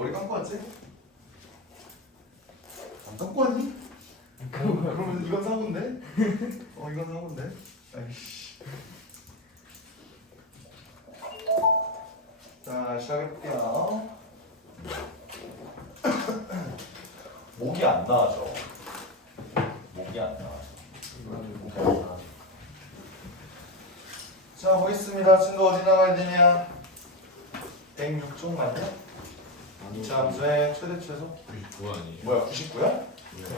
머리 감고 왔지? 안 감고 왔니? 그러면 이건 사고인데? 이건 사고인데? 아이씨. 자, 시작해볼게요. 목이 안 나와죠. 목이 안 나와죠. 자, 보겠습니다. 친구 어디 나가야 되냐? 106쪽 맞냐? 이차 함수의 최대 최소? 99 아니에요? 뭐야, 99야?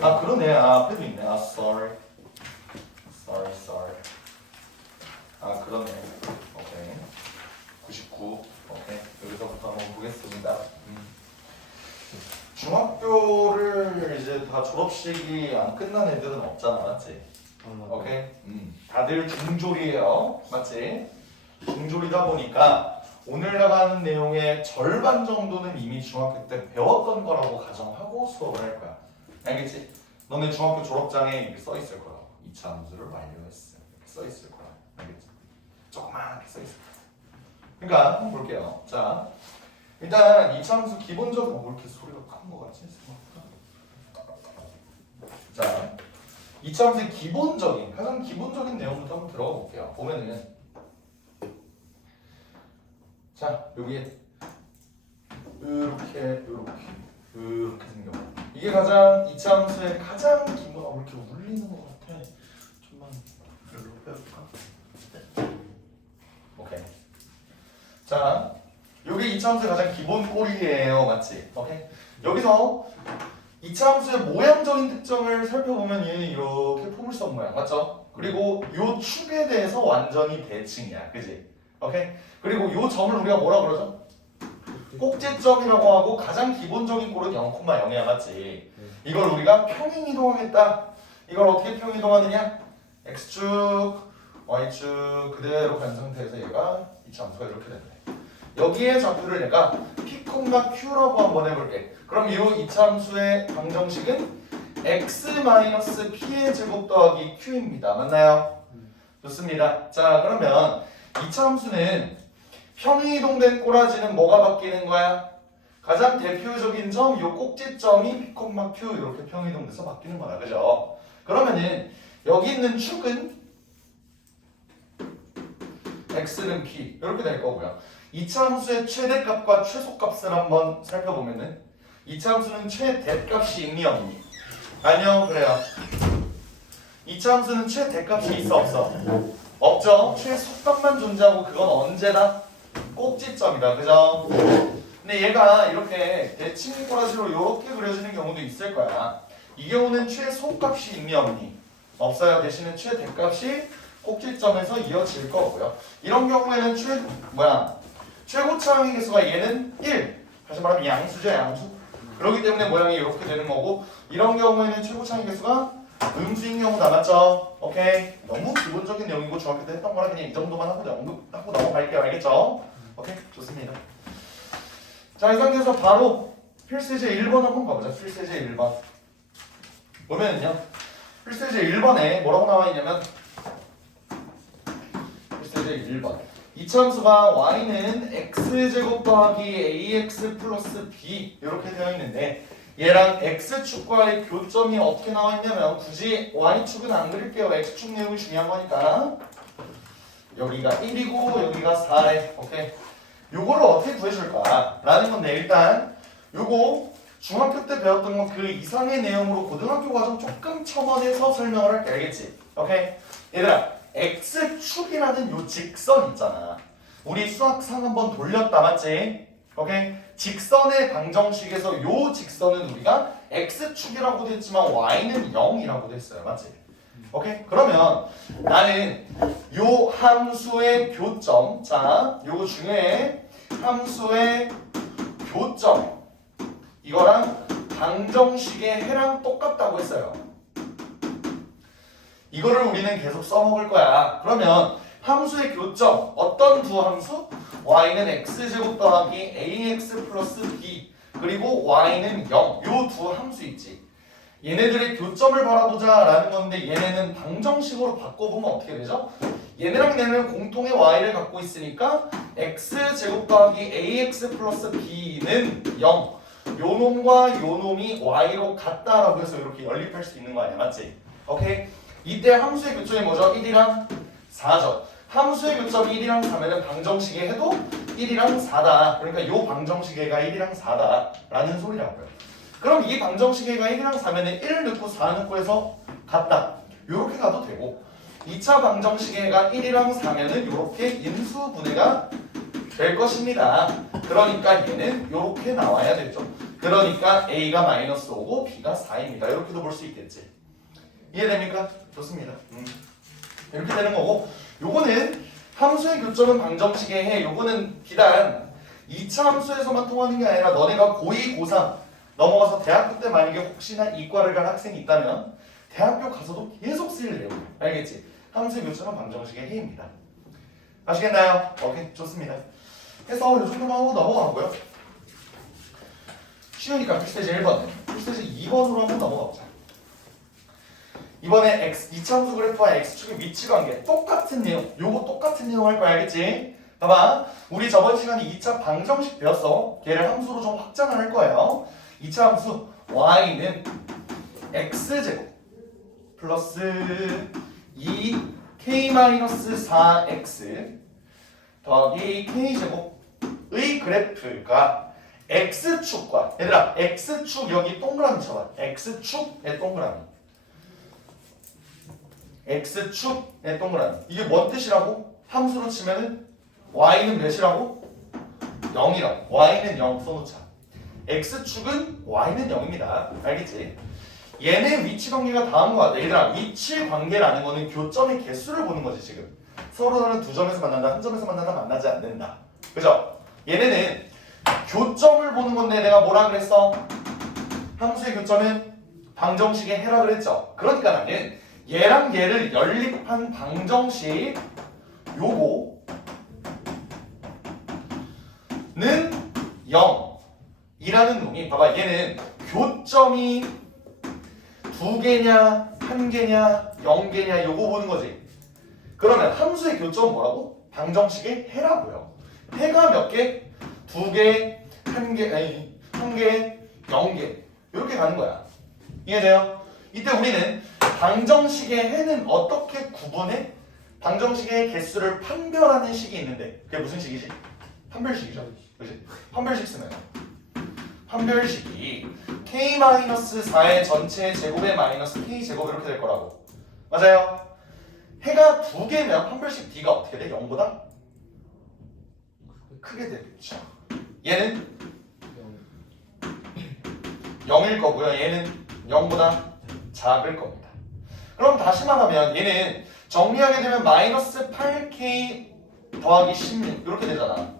아, 그러네. 아, 앞에도 있네. 아, sorry. 아, 그러네. 오케이. 99. 오케이. 여기서부터 한번 보겠습니다. 중학교를 이제 다 졸업식이 안 끝난 애들은 없잖아, 맞지? 오케이. 다들 중졸이에요, 맞지? 중졸이다 보니까 오늘 나가는 내용의 절반 정도는 이미 중학교 때 배웠던 거라고 가정하고 수업을 할 거야. 알겠지? 너네 중학교 졸업장에 이렇게 써 있을 거라고. 2차 함수를 완료했어. 이렇게 써 있을 거야. 알겠지? 조그맣게 써 있을 거야. 그러니까 한번 볼게요. 자, 일단 2차 함수 기본적으로 뭐 이렇게 소리가 큰 거 같지? 자, 2차 함수의 기본적인, 가장 기본적인 내용부터 한번 들어가 볼게요. 보면은 자, 여기에 이렇게 생겨. 이게 가장 2차 함수의 가장 기본. 왜 이렇게 울리는 것 같아? 좀만 별로 빼볼까? 오케이. 자, 요게 2차 함수의 가장 기본 꼴이에요, 맞지? 오케이. 여기서 2차 함수의 모양적인 특징을 살펴보면 얘는 이렇게 포물선 모양, 맞죠? 그리고 요 축에 대해서 완전히 대칭이야, 그지? 오케이. 그리고 요 점을 우리가 뭐라 그러죠? 꼭지점이라고 하고 가장 기본적인 꼴은 0,0이야, 맞지? 이걸 우리가 평행 이동하겠다. 이걸 어떻게 평행 이동하느냐? x축, y축 그대로 간 상태에서 얘가 이 함수가 이렇게 된대. 여기에 좌표를 내가 p, q라고 한번 해볼게. 그럼 이 이차함수의 방정식은 x-p의 제곱 더하기 q입니다. 맞나요? 좋습니다. 자, 그러면 이차함수는 평행이동된 꼬라지는 뭐가 바뀌는 거야? 가장 대표적인 점, 요 꼭지점이 p, q 이렇게 평행이동돼서 바뀌는 거야. 그죠? 그러면은 여기 있는 축은 x는 p 이렇게 될 거고요. 이차함수의 최대값과 최소값을 한번 살펴보면은 이차함수는 최대값이 있니 없니? 아니요. 그래요. 이차함수는 최대값이 있어 없어? 없죠. 최소값만 존재하고 그건 언제다? 꼭지점이다. 그죠? 근데 얘가 이렇게 대칭 꼬라지로 이렇게 그려지는 경우도 있을 거야. 이 경우는 최소값이 있니 없니? 없어요. 대신에 최대값이 꼭지점에서 이어질 거고요. 이런 경우에는 최고차항의 개수가 얘는 1. 다시 말하면 양수죠, 양수. 그렇기 때문에 모양이 이렇게 되는 거고, 이런 경우에는 최고차항의 개수가 음수인 경우 남았죠. 오케이. 너무 기본적인 내용이고 중학교 때 했던 거라 그냥 이 정도만 하고 넘어갈게요. 알겠죠? 오케이. 좋습니다. 자, 이 상태에서 바로 필수제 1번 한번 가보자. 필수제 1번. 보면은요. 필수제 1번에 뭐라고 나와 있냐면 필수제 1번. 이차함수가 y는 x제곱 더하기 ax 플러스 b 이렇게 되어 있는데 얘랑 x축과의 교점이 어떻게 나와 있냐면 굳이 y축은 안 그릴게요. x축 내용이 중요한 거니까 여기가 1이고 여기가 4래. 오케이. 요거를 어떻게 구해줄까? 라는 건데 일단 요거 중학교 때 배웠던 건 그 이상의 내용으로 고등학교 과정 조금 첨언해서 설명을 할게. 알겠지? 오케이. 얘들아 x축이라는 요 직선 있잖아. 우리 수학상 한번 돌렸다, 맞지? 오케이? 직선의 방정식에서 요 직선은 우리가 x축이라고도 했지만 y는 0이라고도 했어요. 맞지? 오케이? 그러면 나는 요 함수의 교점, 자, 요거 중요해. 함수의 교점 이거랑 방정식의 해랑 똑같다고 했어요. 이거를 우리는 계속 써먹을 거야. 그러면 함수의 교점 어떤 두 함수? y는 x제곱 더하기 ax 플러스 b 그리고 y는 0 요 두 함수 있지. 얘네들의 교점을 바라보자 라는 건데 얘네는 방정식으로 바꿔보면 어떻게 되죠? 얘네랑 얘네는 공통의 y를 갖고 있으니까 x제곱 더하기 ax 플러스 b는 0 요 놈과 요 놈이 y로 같다라고 해서 이렇게 연립할 수 있는 거 아니야, 맞지? 오케이? 이때 함수의 교점이 뭐죠? 1이랑 4죠. 함수의 교점이 1이랑 4면은 방정식에 해도 1이랑 4다. 그러니까 요 방정식에가 1이랑 4다 라는 소리라고요. 그럼 이 방정식에가 1이랑 4면은 1 넣고 4 넣고 해서 같다. 요렇게 가도 되고 2차 방정식에가 1이랑 4면은 요렇게 인수분해가 될 것입니다. 그러니까 얘는 요렇게 나와야 되죠. 그러니까 A가 마이너스 5고 B가 4입니다. 이렇게도 볼 수 있겠지. 이해됩니까? 좋습니다. 이렇게 되는 거고 요거는 함수의 교점은 방정식에 해. 요거는 비단 2차 함수에서만 통하는 게 아니라 너네가 고2, 고3 넘어가서 대학교 때 만약에 혹시나 이과를 갈 학생이 있다면 대학교 가서도 계속 쓰일 내용. 알겠지? 함수의 교점은 방정식의 해입니다. 아시겠나요? 오케이, 좋습니다. 그래서 요 정도만 하고 넘어가고요. 쉬우니까 필수제제 1번, 필수제제 2번으로 한번 넘어가보자. 이번에 x 2차 함수 그래프와 x축의 위치 관계 똑같은 내용. 요거 똑같은 내용 할 거야, 알겠지? 봐봐, 우리 저번 시간에 2차 방정식 배웠어. 걔를 함수로 좀 확장을 할 거예요. 2차 함수 y는 x제곱 플러스 2k-4x 더하기 k제곱의 그래프가 x축과, 얘들아 x축 여기 동그라미 쳐봐. x축의 동그라미, x축의 동그라미. 이게 뭔 뜻이라고? 함수로 치면은 y는 몇이라고? 0이라고. y는 0 써놓자. x축은 y는 0입니다. 알겠지? 얘네 위치 관계가 다음과 같아. 얘들아, 위치 관계라는 거는 교점의 개수를 보는 거지. 지금 서로는 두 점에서 만난다, 한 점에서 만난다, 만나지 않는다. 그죠? 얘네는 교점을 보는 건데 내가 뭐라 그랬어? 함수의 교점은 방정식의 해라 그랬죠. 그러니까 나는 얘랑 얘를 연립한 방정식 요거는 0이라는 놈이, 봐봐, 얘는 교점이 2개냐 1개냐 0개냐 요거 보는 거지. 그러면 함수의 교점은 뭐라고? 방정식의 해라고요. 해가 몇 개? 2개, 1개, 아니 1개, 0개 이렇게 가는 거야. 이해돼요? 이때 우리는 방정식의 해는 어떻게 구분해? 방정식의 개수를 판별하는 식이 있는데 그게 무슨 식이지? 판별식이죠. 그치? 판별식 쓰면 판별식이 k-4의 전체 제곱의 마이너스 k제곱 이렇게 될 거라고. 맞아요? 해가 2개면 판별식 d가 어떻게 돼? 0보다 크게 되겠죠. 얘는 0일 거고요. 얘는 0보다 작을 겁니다. 그럼 다시 말하면 얘는 정리하게 되면 마이너스 8k 더하기 16 이렇게 되잖아.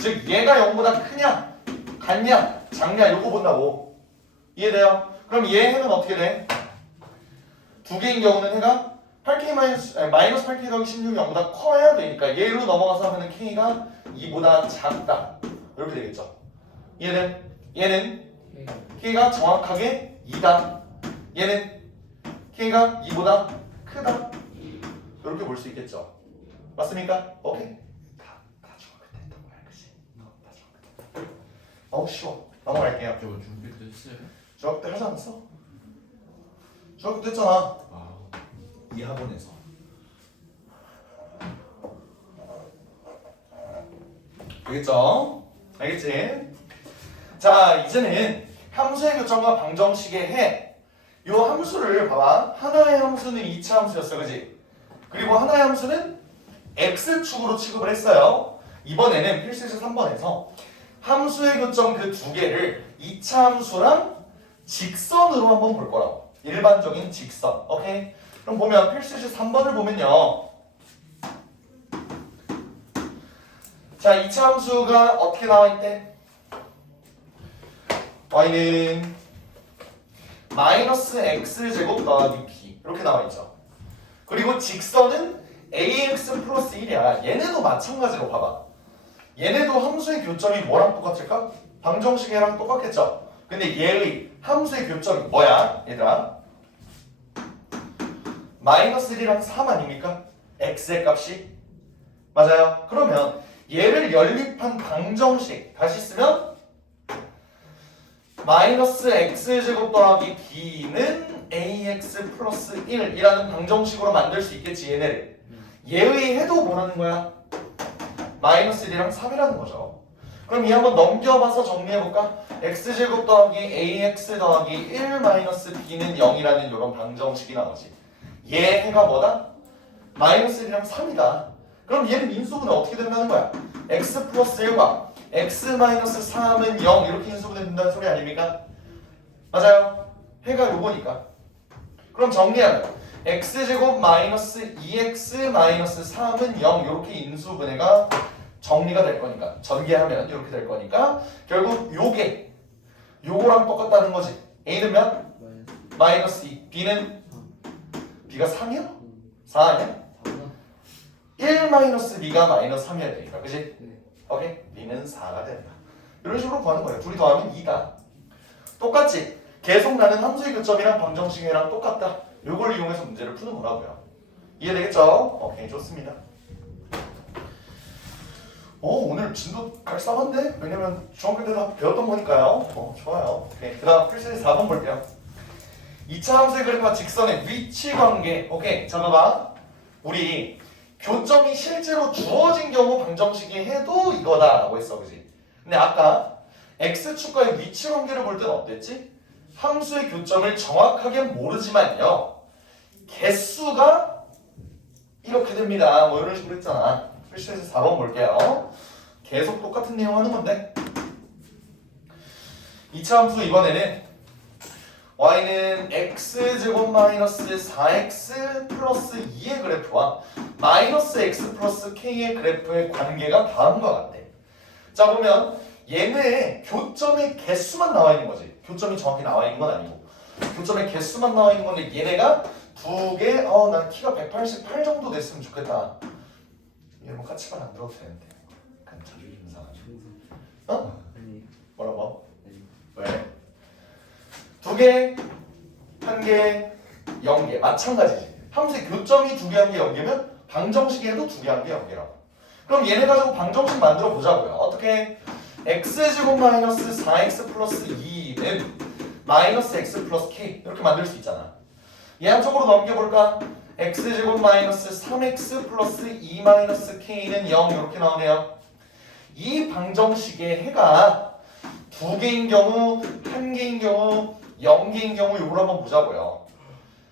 즉 얘가 0보다 크냐 같냐 작냐 요거 본다고. 이해돼요? 그럼 얘 해는 어떻게 돼? 2개인 경우는 해가 8k 마이너스 8k 더하기 16이 0보다 커야 되니까 얘로 넘어가서 하면 k가 2보다 작다 이렇게 되겠죠. 얘는 k가 정확하게 2다. 얘는 k가 2보다 크다. 이렇게 볼 수 있겠죠. 맞습니까? 오케이. 다 중학교 때 했던 거야, 그치? 다 중학교 때. 너무 쉬워. 넘어갈게요. 저거 준비 됐어요? 중학교 때 하지 않았어? 중학교 때 했잖아. 이 학원에서. 알겠죠? 알겠지? 자, 이제는 함수의 교점과 방정식의 해. 요 함수를 봐봐. 하나의 함수는 2차 함수였어, 그지? 그리고 하나의 함수는 x축으로 취급을 했어요. 이번에는 필수에서 3번에서 함수의 교점 그 두 개를 2차 함수랑 직선으로 한번 볼 거라고. 일반적인 직선. 오케이? 그럼 보면 필수에서 3번을 보면요. 자, 2차 함수가 어떻게 나와 있대? y는 마이너스 x제곱 더하기 b 이렇게 나와 있죠. 그리고 직선은 ax 플러스 1이야. 얘네도 마찬가지로 봐봐. 얘네도 함수의 교점이 뭐랑 똑같을까? 방정식이랑 똑같겠죠. 근데 얘의 함수의 교점이 뭐야? 얘들아, 마이너스 1이랑 3 아닙니까? x의 값이. 맞아요. 그러면 얘를 연립한 방정식 다시 쓰면 마이너스 x제곱 더하기 b는 ax 플러스 1이라는 방정식으로 만들 수 있겠지 얘네를. 얘의 해도 뭐라는 거야? 마이너스 1이랑 3이라는 거죠. 그럼 얘 한번 넘겨봐서 정리해볼까? x제곱 더하기 ax 더하기 1 마이너스 b는 0이라는 이런 방정식이 나오지. 얘 해가 뭐다? 마이너스 1이랑 3이다. 그럼 얘는 인수분해 어떻게 된다는 거야? x 플러스 1과 x 마이너스 3은 0 이렇게 인수분해 된다는 소리 아닙니까? 맞아요. 해가 요거니까. 그럼 정리하면 x제곱 마이너스 2x 마이너스 3은 0 이렇게 인수분해가 정리가 될 거니까 전개하면 이렇게 될 거니까 결국 요거랑 똑같다는 거지. a는 몇? 마이너스 2. b는? b가 3이야? 4 아니야? 1 마이너스 b가 마이너스 3이어야 되니까 그치? 오케이? b는 4가 된다. 이런 식으로 구하는 거예요. 둘이 더하면 2다. 똑같지? 계속 나는 함수의 교점이랑 방정식이랑 똑같다. 요걸 이용해서 문제를 푸는 거라고요. 이해되겠죠? 오케이, 좋습니다. 오늘 진도 갈싸한데? 왜냐면 중학교 때 다 배웠던 거니까요. 좋아요. 오케이. 그 다음 필수 4번 볼게요. 2차 함수의 그래프와 직선의 위치 관계. 오케이, 자 봐봐. 우리 교점이 실제로 주어진 경우 방정식이 해도 이거다라고 했어, 그지? 근데 아까 x축과의 위치 관계를 볼 때는 어땠지? 함수의 교점을 정확하게 모르지만요, 개수가 이렇게 됩니다. 뭐 이런 식으로 했잖아. 필수에서 4번 볼게요. 계속 똑같은 내용 하는 건데 2차 함수 이번에는 y는 x제곱 마이너스 4x 플러스 2의 그래프와 마이너스 x 플러스 k의 그래프의 관계가 다음과 같대. 자 보면 얘네 교점의 개수만 나와 있는 거지. 교점이 정확히 나와 있는 건 아니고 교점의 개수만 나와 있는 건데 얘네가 두 개, 난 키가 188 정도 됐으면 좋겠다. 이런 거 같이만 안 들어도 되는데. 약간 자존심 상하죠. 뭐라고? 왜? 두 개, 한 개, 0개 마찬가지지. 함수의 교점이 두 개, 한 개, 0개면 방정식에도 두 개, 한 개, 0개라고. 그럼 얘네 가지고 방정식 만들어 보자고요. 어떻게? x제곱 마이너스 4x 플러스 2는 마이너스 x 플러스 k 이렇게 만들 수 있잖아. 얘 한쪽으로 넘겨볼까? x제곱 마이너스 3x 플러스 2 마이너스 k는 0 이렇게 나오네요. 이 방정식의 해가 두 개인 경우, 한 개인 경우, 0개인 경우 이걸 한번 보자고요.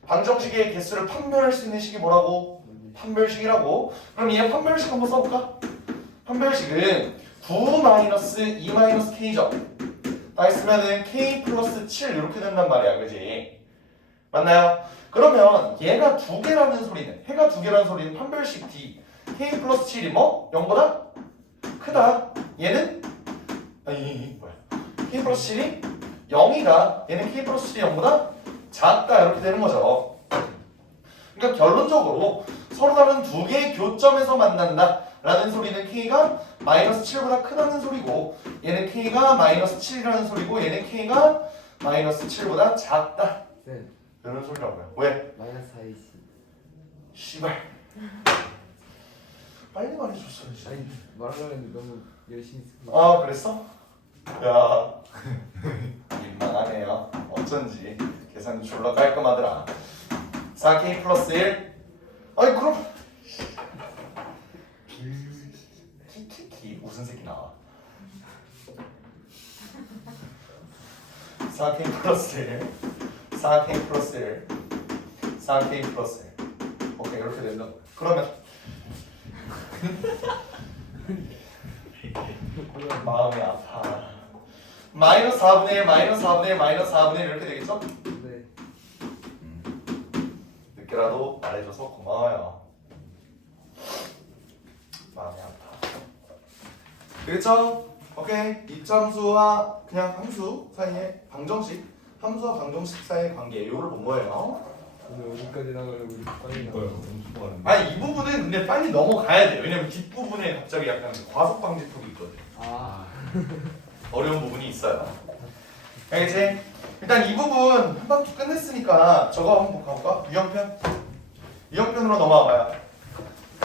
방정식의 개수를 판별할 수 있는 식이 뭐라고? 판별식이라고. 그럼 얘 판별식 한번 써볼까? 판별식은 9 마이너스 2 마이너스 k죠. 다 했으면은 k 플러스 7 이렇게 된단 말이야, 그지? 맞나요? 그러면 얘가 두 개라는 소리는, 해가 두 개라는 소리는 판별식 D k 플러스 7이 뭐? 0보다 크다. 얘는 뭐야? k 플러스 7이 0이다. 얘는 k 플러스 7이 0보다 작다. 이렇게 되는 거죠. 그러니까 결론적으로 서로 다른 두 개의 교점에서 만난다 라는 소리는 k가 마이너스 7보다 크다는 소리고, 얘는 k가 마이너스 7이라는 소리고, 얘는 k가 마이너스 7보다 작다. 네. 이런 소리라고요. 왜? 마이너스 4AC. 씨발. 빨리 말해줬어야지. 아니 말하려고 했는데 너무 열심히 쓰고. 아 그랬어? 야 민망하네요. 어쩐지 계산이 졸라 깔끔하더라. 4k 플러스 1. 아니 그럼 키키키 무슨 새끼 나와. 4k 플러스 1 4k 플러스 1 4k 플러스 1. 오케이 이렇게 된다. 그러면 마음이 아파. 마이너스 4분의 1 마이너스 4분의 1 마이너스 4분의 1 이렇게 되겠죠? 네. 늦게라도 말해줘서 고마워요. 마음이 아파. 그렇죠? 오케이. 입참수와 그냥 함수 사이의 방정식, 함수와 방정식 사이의 관계, 요를 본 거예요. 오늘 어디까지 나가려고 우리 빨리 나가. 아니 이 부분은 근데 빨리 넘어가야 돼요. 왜냐면 뒷부분에 갑자기 약간 과속 방지턱이 있거든. 아. 어려운 부분이 있어요. 알겠지? 일단 이 부분 한 바퀴 끝냈으니까 저거 한번 가볼까? 유형편? 유형편으로 넘어와봐요.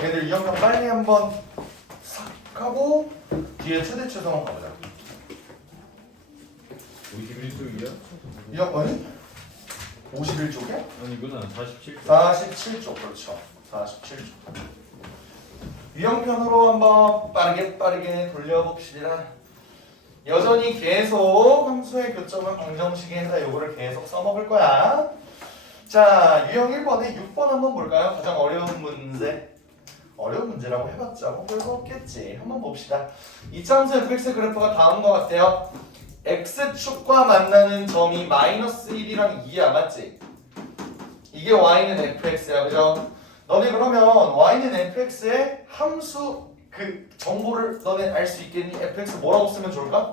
얘들 유형편 빨리 한번 싹 하고 뒤에 최대 최소만 가보자. 51쪽이야? 야, 아니? 51쪽이야? 아니구나 47쪽 47쪽, 그렇죠. 47쪽. 유형편으로 한번 빠르게 돌려봅시다. 여전히 계속 함수의 교점은 방정식에 해서 요거를 계속 써먹을 거야. 자, 유형 1번에 6번 한번 볼까요? 가장 어려운 문제. 어려운 문제라고 해봤자 뭐 별거 없겠지. 한번 봅시다. 이차함수 fx 그래프가 다음과 같아요. x축과 만나는 점이 마이너스 1이랑 2야, 맞지? 이게 y는 fx야, 그죠? 너네 그러면 y는 fx의 함수 그 정보를 너네 알 수 있겠니? fx 뭐라고 쓰면 좋을까?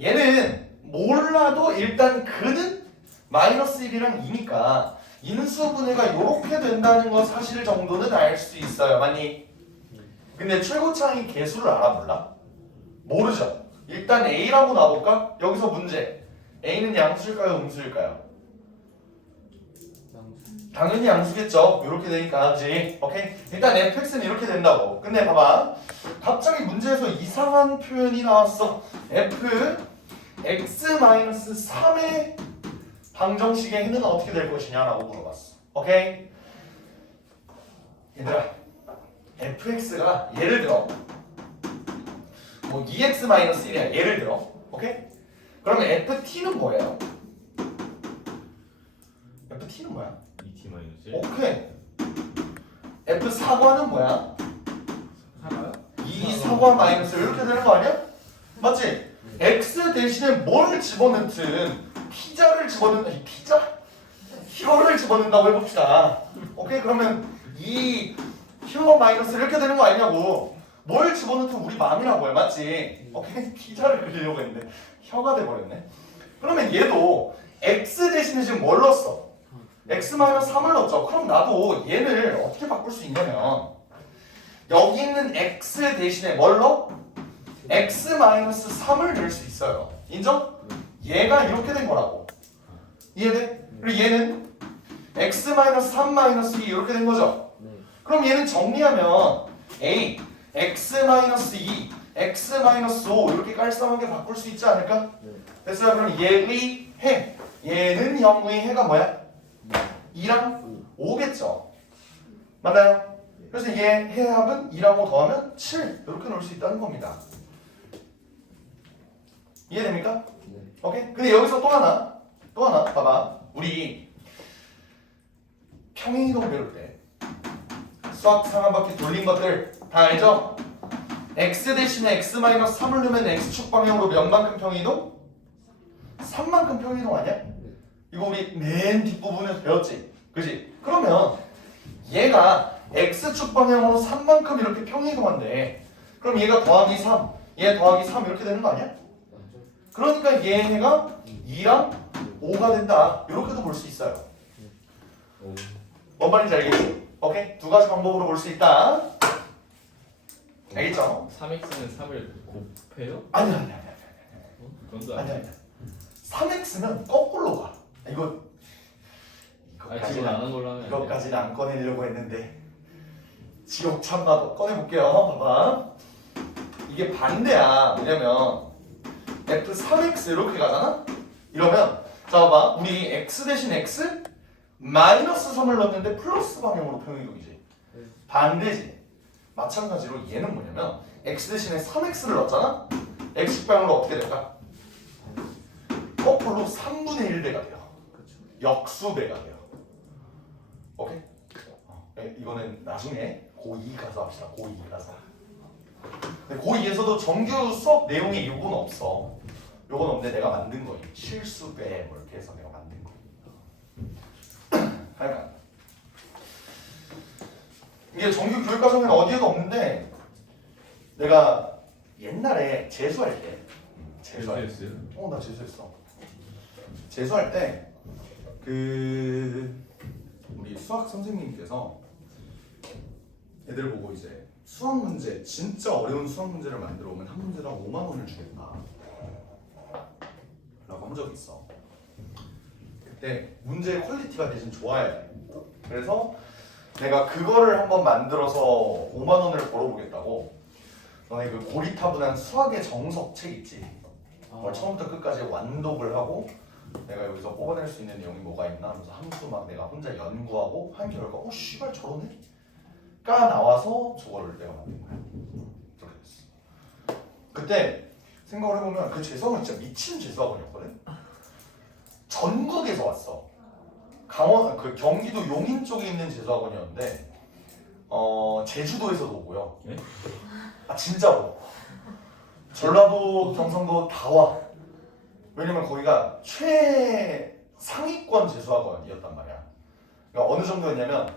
얘는 몰라도 일단 그는 마이너스 1이랑 2니까 인수분해가 이렇게 된다는 거 사실 정도는 알 수 있어요. 맞니? 근데 최고차이 개수를 알아 몰라? 모르죠. 일단 A라고 놔볼까? 여기서 문제. A는 양수일까요? 음수일까요? 당연히 양수겠죠. 이렇게 되니까, 그지? 오케이? 일단 fx는 이렇게 된다고. 근데 봐봐. 갑자기 문제에서 이상한 표현이 나왔어. f x-3의 방정식의 해는 어떻게 될 것이냐라고 물어봤어. 오케이? 얘들아, fx가 예를 들어 뭐 2x-1이야. 예를 들어. 오케이? 그러면 ft는 뭐예요? ft는 뭐야? 2t 마이너스 1 오케이. F 사과는 뭐야? 사과요? 2 사과 마이너스 이렇게 되는 거 아니야? 맞지? X 대신에 뭘 집어넣든 피자를 아니 피자? 혀를 집어넣는다고 해봅시다. 오케이 그러면 2 혀 마이너스 이렇게 되는 거 아니냐고. 뭘 집어넣든 우리 마음이라고 해. 맞지? 오케이 피자를 그리려고 했는데 혀가 돼버렸네. 그러면 얘도 X 대신에 지금 뭘 넣었어? x-3을 넣었죠. 그럼 나도 얘를 어떻게 바꿀 수 있냐면 여기 있는 x 대신에 뭘 넣어? x-3을 넣을 수 있어요. 인정? 얘가 이렇게 된 거라고. 이해돼? 그리고 얘는 x-3-2 이렇게 된 거죠. 네. 그럼 얘는 정리하면 a x-2 x-5 이렇게 깔끔하게 바꿀 수 있지 않을까? 네. 됐어요? 그럼 얘의 해 얘는 0의 해가 뭐야? 2랑 5겠죠. 맞나요? 그래서 얘 해합은 2랑 5 더하면 7 이렇게 넣을 수 있다는 겁니다. 이해됩니까? 네. 오케이? 근데 여기서 또 하나 봐봐. 우리 평행이동 배울 때 수학상 한 바퀴 돌린 것들 다 알죠? x 대신에 x-3을 넣으면 x축 방향으로 몇 만큼 평행이동? 3만큼 평행이동 아니야? 이거 우리 맨 뒷부분에서 배웠지? 그지? 그러면 얘가 x축 방향으로 3만큼 이렇게 평행이동한대. 그럼 얘가 더하기 3, 얘 더하기 3 이렇게 되는 거 아니야? 그러니까 얘가 2랑 5가 된다. 이렇게도 볼 수 있어요. 뭔 말인지 알겠지? 오케이? 두 가지 방법으로 볼 수 있다. 알겠죠? 3x는 3을 곱해요? 아니야. 그건 아니야. 3x는 거꾸로 가. 아니 지금 안 한 걸로 하면 안 돼요? 이것까지는 안 꺼내려고 했는데 지옥 참나 꺼내볼게요. 봐봐. 이게 반대야. 왜냐면 f3x 이렇게 가잖아? 이러면 자 봐봐. 우리 x 대신 x 마이너스 3을 넣었는데 플러스 방향으로 평행이동이지. 반대지. 마찬가지로 얘는 뭐냐면 x 대신에 3x를 넣었잖아? x 방향으로 어떻게 될까? 거꾸로 3분의 1배가 돼요. 역수배가 돼요. 오케이? 이거는 나중에 고2 가서 합시다. 고2 가서. 근데 고2에서도 정규 수업 내용에 요건 없어. 요건 없는데 내가 만든 거예요. 실수배 뭐 이렇게 해서 내가 만든 거. 하여간 이게 정규 교육과정에는 어디에도 없는데 내가 옛날에 재수할 때 재수했어요? 나 재수했어. 재수할 때 우리 수학 선생님께서 애들 보고 이제 수학 문제 진짜 어려운 수학 문제를 만들어 오면 한 문제당 5만 원을 주겠다 라고 한 적이 있어. 그때 문제의 퀄리티가 대신 좋아야 돼. 그래서 내가 그거를 한번 만들어서 5만 원을 벌어보겠다고. 너네 그 고리타분한 수학의 정석 책 있지? 그걸 처음부터 끝까지 완독을 하고 내가 여기서 뽑아낼 수 있는 내용이 뭐가 있나 하면서 함수 막 내가 혼자 연구하고 한 결과 씨발 저러네? 까 나와서 저거를 내가 만든 거야. 그렇게 됐어. 그때 생각을 해보면 그 재수학은 진짜 미친 재수학원이었거든. 전국에서 왔어. 강원 그 경기도 용인 쪽에 있는 재수학원이었는데 제주도에서도 오고요. 네? 아 진짜로. 전라도, 경상도 다 와. 왜냐면 거기가 최상위권 재수학원이었단 말이야. 그러니까 어느 정도였냐면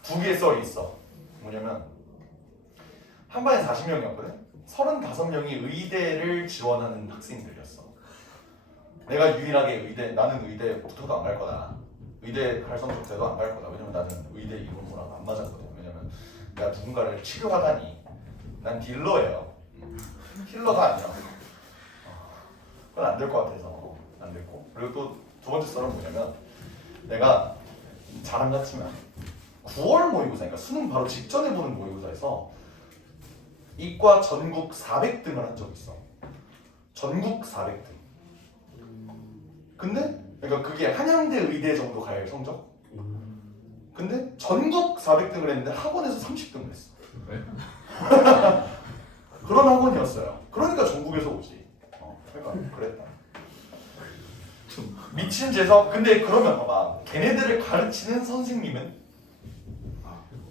두 개의 썰이 있어. 뭐냐면 한 반에 40명이었거든. 35명이 의대를 지원하는 학생들이었어. 내가 유일하게 나는 의대 붙어도 안 갈 거다. 의대 갈 성적 돼도 안 갈 거다. 왜냐면 나는 의대 이론이랑 안 맞았거든. 왜냐면 내가 누군가를 치료하다니. 난 딜러예요. 힐러가 아니야. 그건 안 될 것 같아서 안 됐고. 그리고 또 두 번째 썰은 뭐냐면 내가 자랑 같지만 9월 모의고사, 그러니까 수능 바로 직전에 보는 모의고사에서 이과 전국 400등을 한 적이 있어. 전국 400등. 근데 그러니까 그게 한양대 의대 정도 갈 성적. 근데 전국 400등을 했는데 학원에서 30등을 했어. 왜? 그런 학원이었어요. 그러니까 전국에서 오지. 그러니까 그랬다. 미친 재석. 근데 그러면 봐봐. 걔네들을 가르치는 선생님은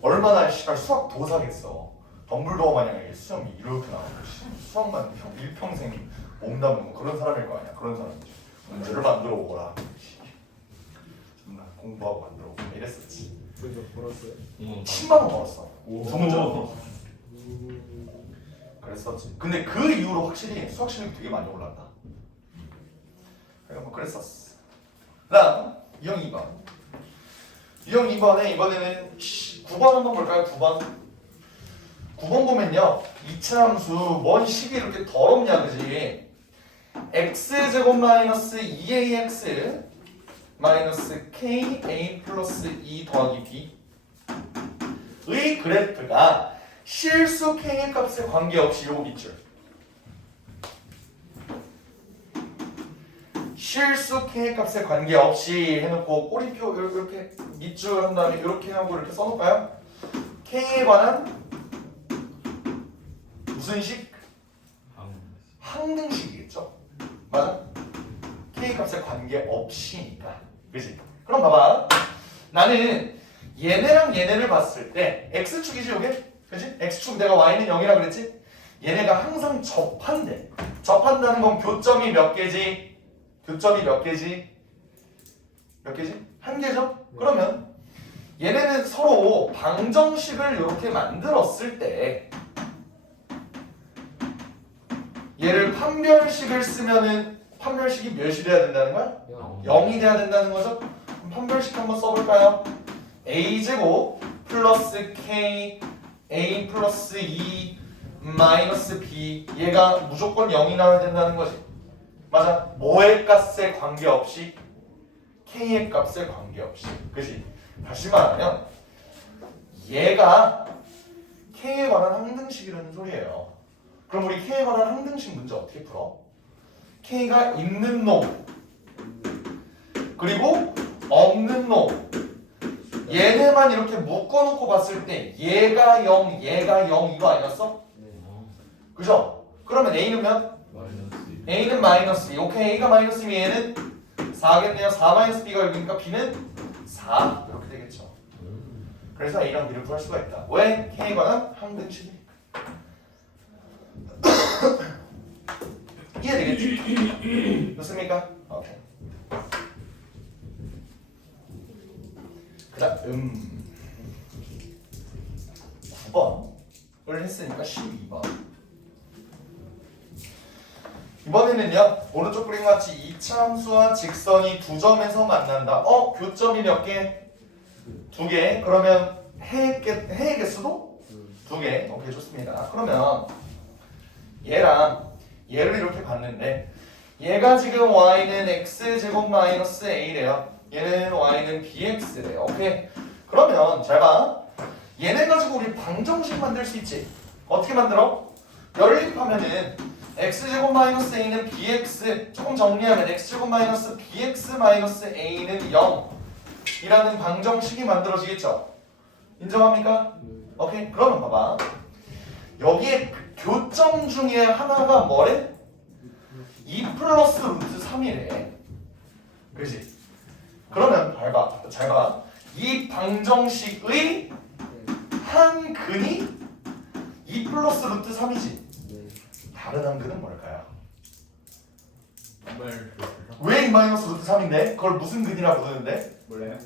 얼마나 씨발 수학 도사겠어. 덤블도어 마냥 이렇게 수험이 이렇게 나오고 수학만 일평생 몸담은 그런 사람일 거 아니야. 그런 사람이지. 문제를 만들어 오거라. 정말 공부하고 만들어 오고 이랬었지. 그래서 벌었어요. 10만 원 벌었어. 두 문제. 그랬었지. 근데 그 이후로 확실히 수학 실력이 되게 많이 올랐다. 그러니까 뭐 그랬었어. 그다음 유형 2번. 유형 2번에 이번에는 9번 한번 볼까요? 9번. 9번 보면요. 이차함수 뭔 식이 이렇게 더럽냐 그지? x제곱 마이너스 2ax 마이너스 ka 플러스 2 더하기 b의 그래프가 실수 k의 값에 관계없이 요거 밑줄. 실수 k의 값에 관계없이 해놓고 꼬리표 이렇게 밑줄 한 다음에 이렇게 하고 이렇게 써놓을까요? k에 관한 무슨 식? 항등식이겠죠? 맞아? k 값에 관계없이니까. 그지? 그럼 봐봐. 나는 얘네랑 얘네를 봤을 때 x축이지 요게? 그지? x축 내가 y는 0이라 그랬지? 얘네가 항상 접한대. 접한다는 건 교점이 몇 개지? 교점이 몇 개지? 몇 개지? 한 개죠? 그러면 얘네는 서로 방정식을 이렇게 만들었을 때 얘를 판별식을 쓰면은 판별식이 몇이 돼야 된다는 거야? 0이 돼야 된다는 거죠? 그럼 판별식 한번 써볼까요? a제곱 플러스 k a 플러스 2 마이너스 b 얘가 무조건 0이 나와야 된다는 거지. 맞아? 뭐의 값에 관계없이 k의 값에 관계없이. 그지? 다시 말하면 얘가 k에 관한 항등식이라는 소리예요. 그럼 우리 k에 관한 항등식 문제 어떻게 풀어? k가 있는 놈 그리고 없는 놈 얘네만 이렇게 묶어놓고 봤을 때 얘가 0, 얘가 0 이거 아니었어? 그죠? 그러면 a는 몇? a는 마이너스 2. 오케이, a가 마이너스면 얘는 4겠네요. 4 마이너스 b가 여기니까 b는 4 이렇게 되겠죠. 그래서 a랑 b를 구할 수가 있다. 왜? k에 관한 항등식이니까. 이해되겠지? 좋습니까? 오케이. 그 다음 9번을 했으니까 12번. 이번에는요. 오른쪽 그림 같이 이차함수와 직선이 두 점에서 만난다. 교점이 몇 개? 두 개. 그러면 해의 개수도? 두 개. 오케이, 좋습니다. 그러면 얘랑 얘를 이렇게 봤는데 얘가 지금 y는 x제곱 마이너스 a래요. 얘는 y는 bx래요. 오케이. 그러면 잘 봐. 얘네 가지고 우리 방정식 만들 수 있지. 어떻게 만들어? 연립하면은 x제곱 마이너스 a는 bx 조금 정리하면 x제곱 마이너스 bx 마이너스 a는 0 이라는 방정식이 만들어지겠죠? 인정합니까? 오케이 그러면 봐봐 여기에 교점 중에 하나가 뭐래? 2 플러스 루트 3이래 그렇지? 그러면 잘 봐. 이 방정식의 한 근이 2 플러스 루트 3이지 다른 한 근은 뭘까요? 왜 2 마이너스 루트 3인데? 그걸 무슨 근이라 부르는데? 몰라요?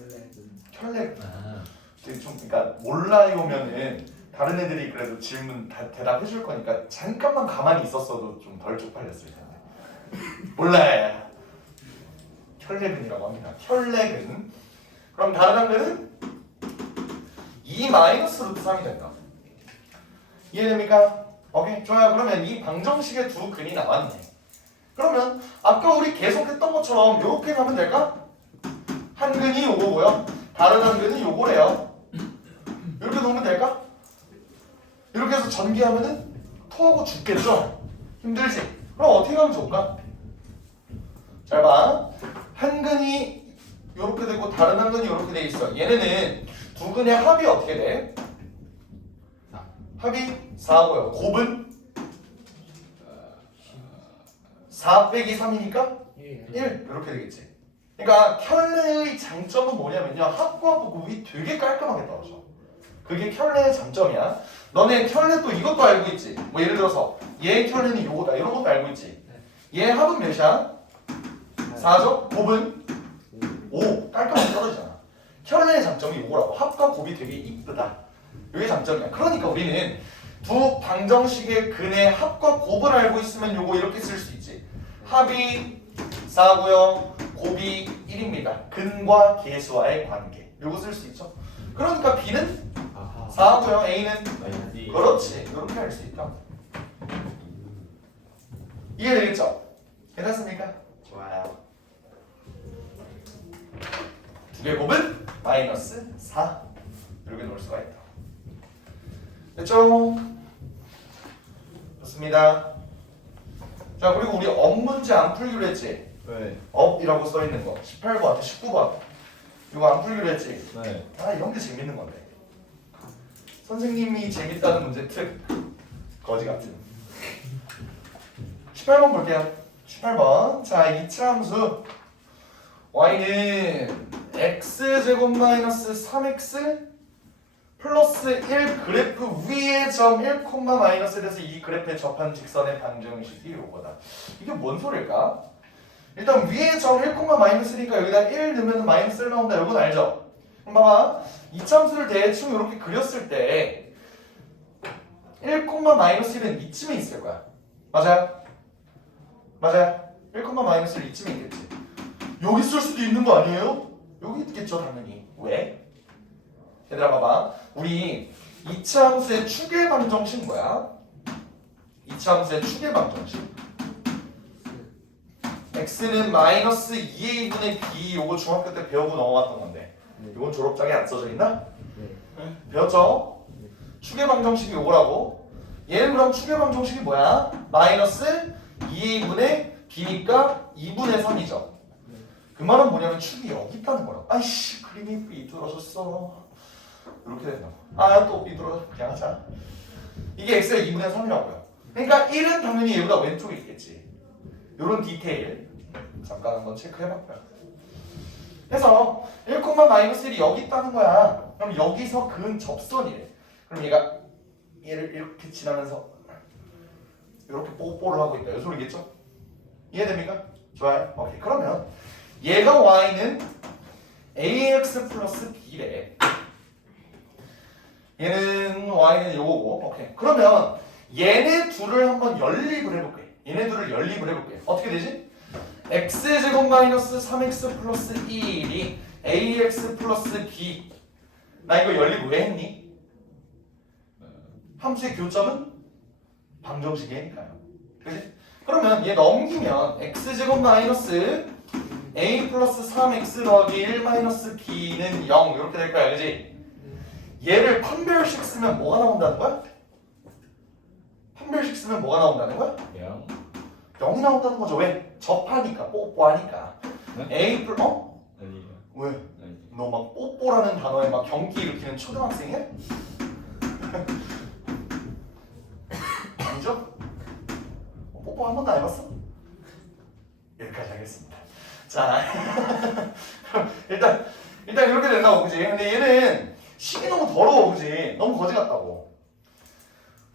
켤레 아, 좀 그러니까 몰라요면은 다른 애들이 그래도 질문 대답해 줄 거니까 잠깐만 가만히 있었어도 좀 덜 쪽팔렸을 텐데 몰라요 켤레근이라고 합니다 켤레근 그럼 다른 한 근은 2 마이너스 루트 3이 된다 이해됩니까? 오케이 좋아요 그러면 이 방정식의 두 근이 나왔네 그러면 아까 우리 계속했던 것처럼 이렇게 가면 될까? 한 근이 요거고요 다른 한 근이 요거래요 이렇게 놓으면 될까? 이렇게 해서 전개하면은 토하고 죽겠죠? 힘들지? 그럼 어떻게 하면 좋을까? 잘 봐. 한 근이 이렇게 되고 다른 한 근이 이렇게 돼 있어. 얘네는 두 근의 합이 어떻게 돼? 합이 4고요. 곱은 4 빼기 3이니까 1 이렇게 되겠지. 그러니까 켤레의 장점은 뭐냐면요. 합과 곱이 되게 깔끔하게 떨어져. 그게 켤레의 장점이야. 너네 켤레 또 이것도 알고 있지. 뭐 예를 들어서 얘 켤레는 요거다 이런 것도 알고 있지. 얘 합은 몇이야? 4죠? 곱은 5 깔끔하게 떨어지잖아. 켤레의 장점이 요거라고. 합과 곱이 되게 이쁘다. 이게 장점이야. 그러니까 우리는 두 방정식의 근의 합과 곱을 알고 있으면 요거 이렇게 쓸 수 있지. 합이 4고요. 곱이 1입니다. 근과 계수와의 관계. 요거 쓸 수 있죠. 그러니까 B는 4고요. A는 그렇지. 이렇게 할 수 있다. 이해되겠죠? 괜찮습니까? 좋아요. 두 개 곱은 마이너스 4 이렇게 놓을 수가 있다. 됐죠? 좋습니다. 자 그리고 우리 문제 안 풀기로 했지? 네. 업이라고 써있는 거 18번, 19번 이거 안 풀기로 했지? 네. 아 이런 게 재밌는 건데 선생님이 재밌다는 문제 특 거지 같은 18번 볼게요 18번 자 이차함수 y는 x제곱 마이너스 3x 플러스 1 그래프 위의 점 1, 마이너스에서 이 그래프에 접한 직선의 방정식이 요거다 이게 뭔 소릴까? 일단 위에 점 1, 마이너스니까 여기다 1 넣으면 마이너스 1 나온다. 이건 알죠? 그럼 봐봐. 이참수를 대충 이렇게 그렸을 때 1, 마이너스 1은 이쯤에 있을 거야. 맞아요? 맞아요? 1, 마이너스 1 이쯤에 있겠지. 여기 쓸 수도 있는 거 아니에요? 여기 있겠죠 당연히. 왜? 얘들아 봐봐. 우리 이차함수의 추계 방정식 뭐야? 이차함수의 추계 방정식 x는 마이너스 2a분의 b 요거 중학교 때 배우고 넘어갔던 건데 이건 졸업장에 안 써져 있나? 네. 배웠죠? 추계 방정식이 요거라고 얘는 그럼 추계 방정식이 뭐야? 마이너스 2a분의 b니까 2분의 3이죠 그 말은 뭐냐면 축이 여기 있다는 거라고 아이씨 그림이 삐뚤어졌어 이렇게 된다고 아 또 삐뚤어져 그냥 하자 이게 x가 2분의 3이라고요 그러니까 1은 당연히 얘보다 왼쪽에 있겠지 요런 디테일 잠깐 한번 체크해봤고요. 그래서 1, 마이너스 1이 여기 있다는 거야. 그럼 여기서 근 접선이래. 그럼 얘가 얘를 이렇게 지나면서 이렇게 뽀뽀를 하고 있다. 이 소리겠죠? 이해됩니까? 좋아요. 오케이. 그러면 얘가 y는 ax 플러스 b래. 얘는 y는 요거고. 오케이. 그러면 얘네 둘을 한번 연립을 해볼게. 얘네 둘을 연립을 해볼게. 어떻게 되지? x제곱 마이너스 3x 플러스 1이 ax 플러스 b 나 이거 연립 왜 했니? 함수의 교점은 방정식이니까요. 그치? 그러면 얘 넘기면 x제곱 마이너스 a 플러스 3x 더하기 1 마이너스 b는 0 이렇게 될 거야. 그치? 얘를 판별식 쓰면 뭐가 나온다는 거야? 판별식 쓰면 뭐가 나온다는 거야? 양 0이 나온다는 거죠. 왜? 접하니까, 뽀뽀하니까. 네? A 플 아니에요. 왜? 아니 너 막 뽀뽀라는 단어에 막 경기 일으키는 초등학생이야? 아니죠? 뽀뽀 한 번도 안 해봤어? 여기까지 하겠습니다. 자, 일단 이렇게 된다고, 그지? 근데 얘는 식이 너무 더러워, 그지? 너무 거지 같다고.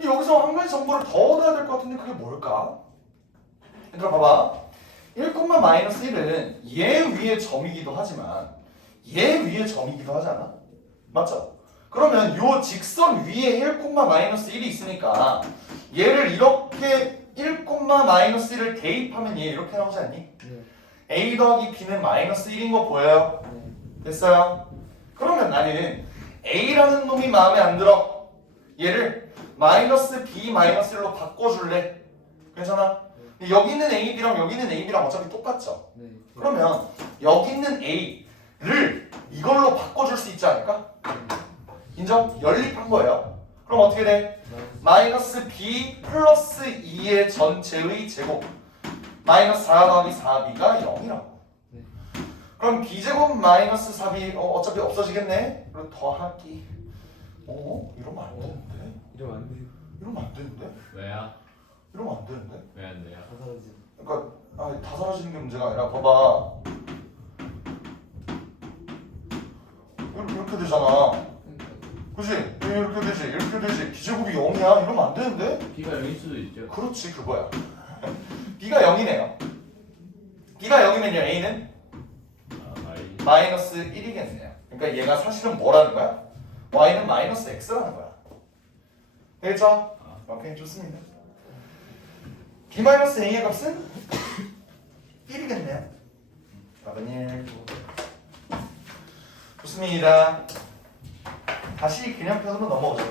여기서 한 가지 정보를 더 얻어야 될 것 같은데 그게 뭘까? 얘들아 봐봐. 1,-1은 얘 위에 점이기도 하지만 얘 위에 점이기도 하잖아. 맞죠? 그러면 요 직선 위에 1,-1이 있으니까 얘를 이렇게 1,-1을 대입하면 얘 이렇게 나오지 않니? 네. a 더하기 b는 -1인 거 보여요? 네. 됐어요? 그러면 나는 a라는 놈이 마음에 안 들어. 얘를 -b -1로 바꿔줄래? 괜찮아? 근데 여기 있는 ab랑 여기 있는 ab랑 어차피 똑같죠? 네. 그러면 여기 있는 a를 이걸로 바꿔줄 수 있지 않을까? 인정? 연립한 거예요. 그럼 어떻게 돼? -b 플러스 2의 전체의 제곱 -4 더하기 4b가 0이라고. 네. 그럼 b제곱 -4b 어차피 없어지겠네? 그럼 더하기 이러면 안 되는데? 이러면 안 돼요. 이러면 안 되는데? 왜야? 이러면 안 되는데? 왜 안 돼요? 다 사라지. 그러니까 다 사라지는 게 문제가 아니라 봐봐 이렇게 되잖아. 그지? 이렇게 되지. b제곱이 0이야? 이러면 안 되는데? B가 0일 수도 있죠. 그렇지, 그거야. b가 0이네요. b가 0이면요 a는 아이 -1이겠네요. 그러니까 얘가 사실은 뭐라는 거야? y는 -x라는 거야. 되겠죠? 오케이, 좋습니다. b-a의 값은 1이겠네요. 답은 1. 좋습니다. 다시 그냥편으로 넘어오죠.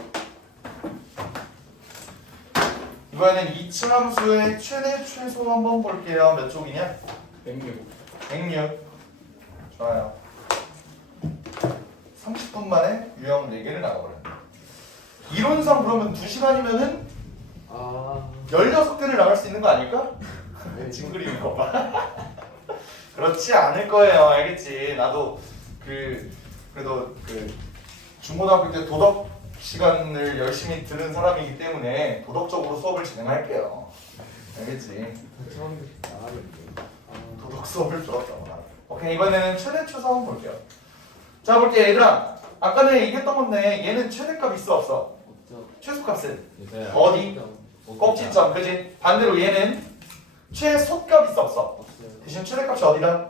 이번에는 2층 함수의 최대 최소 한번 볼게요. 몇 쪽이냐? 106 106. 좋아요. 30분 만에 유형 4개를 나가버렸네. 이론상 그러면 2시간이면은 아. 16개를 나갈 수 있는 거 아닐까? 네. 징그리는 거 봐. 그렇지 않을 거예요. 알겠지? 나도 그래도 중고등학교 때 도덕 시간을 열심히 들은 사람이기 때문에 도덕적으로 수업을 진행할게요. 알겠지? 처음 나가겠네요. 도덕 수업을 들었다고. 오케이, 이번에는 최대 최소 한번 볼게요. 자, 볼게 얘들아. 아까 내가 얘기했던 건데 얘는 최대값 있어 없어? 없죠. 최소값은 있어요. 어디? 꼭지점, 그지? 반대로 얘는 최소값 있어 없어? 없어요. 대신 최대값이 어디다?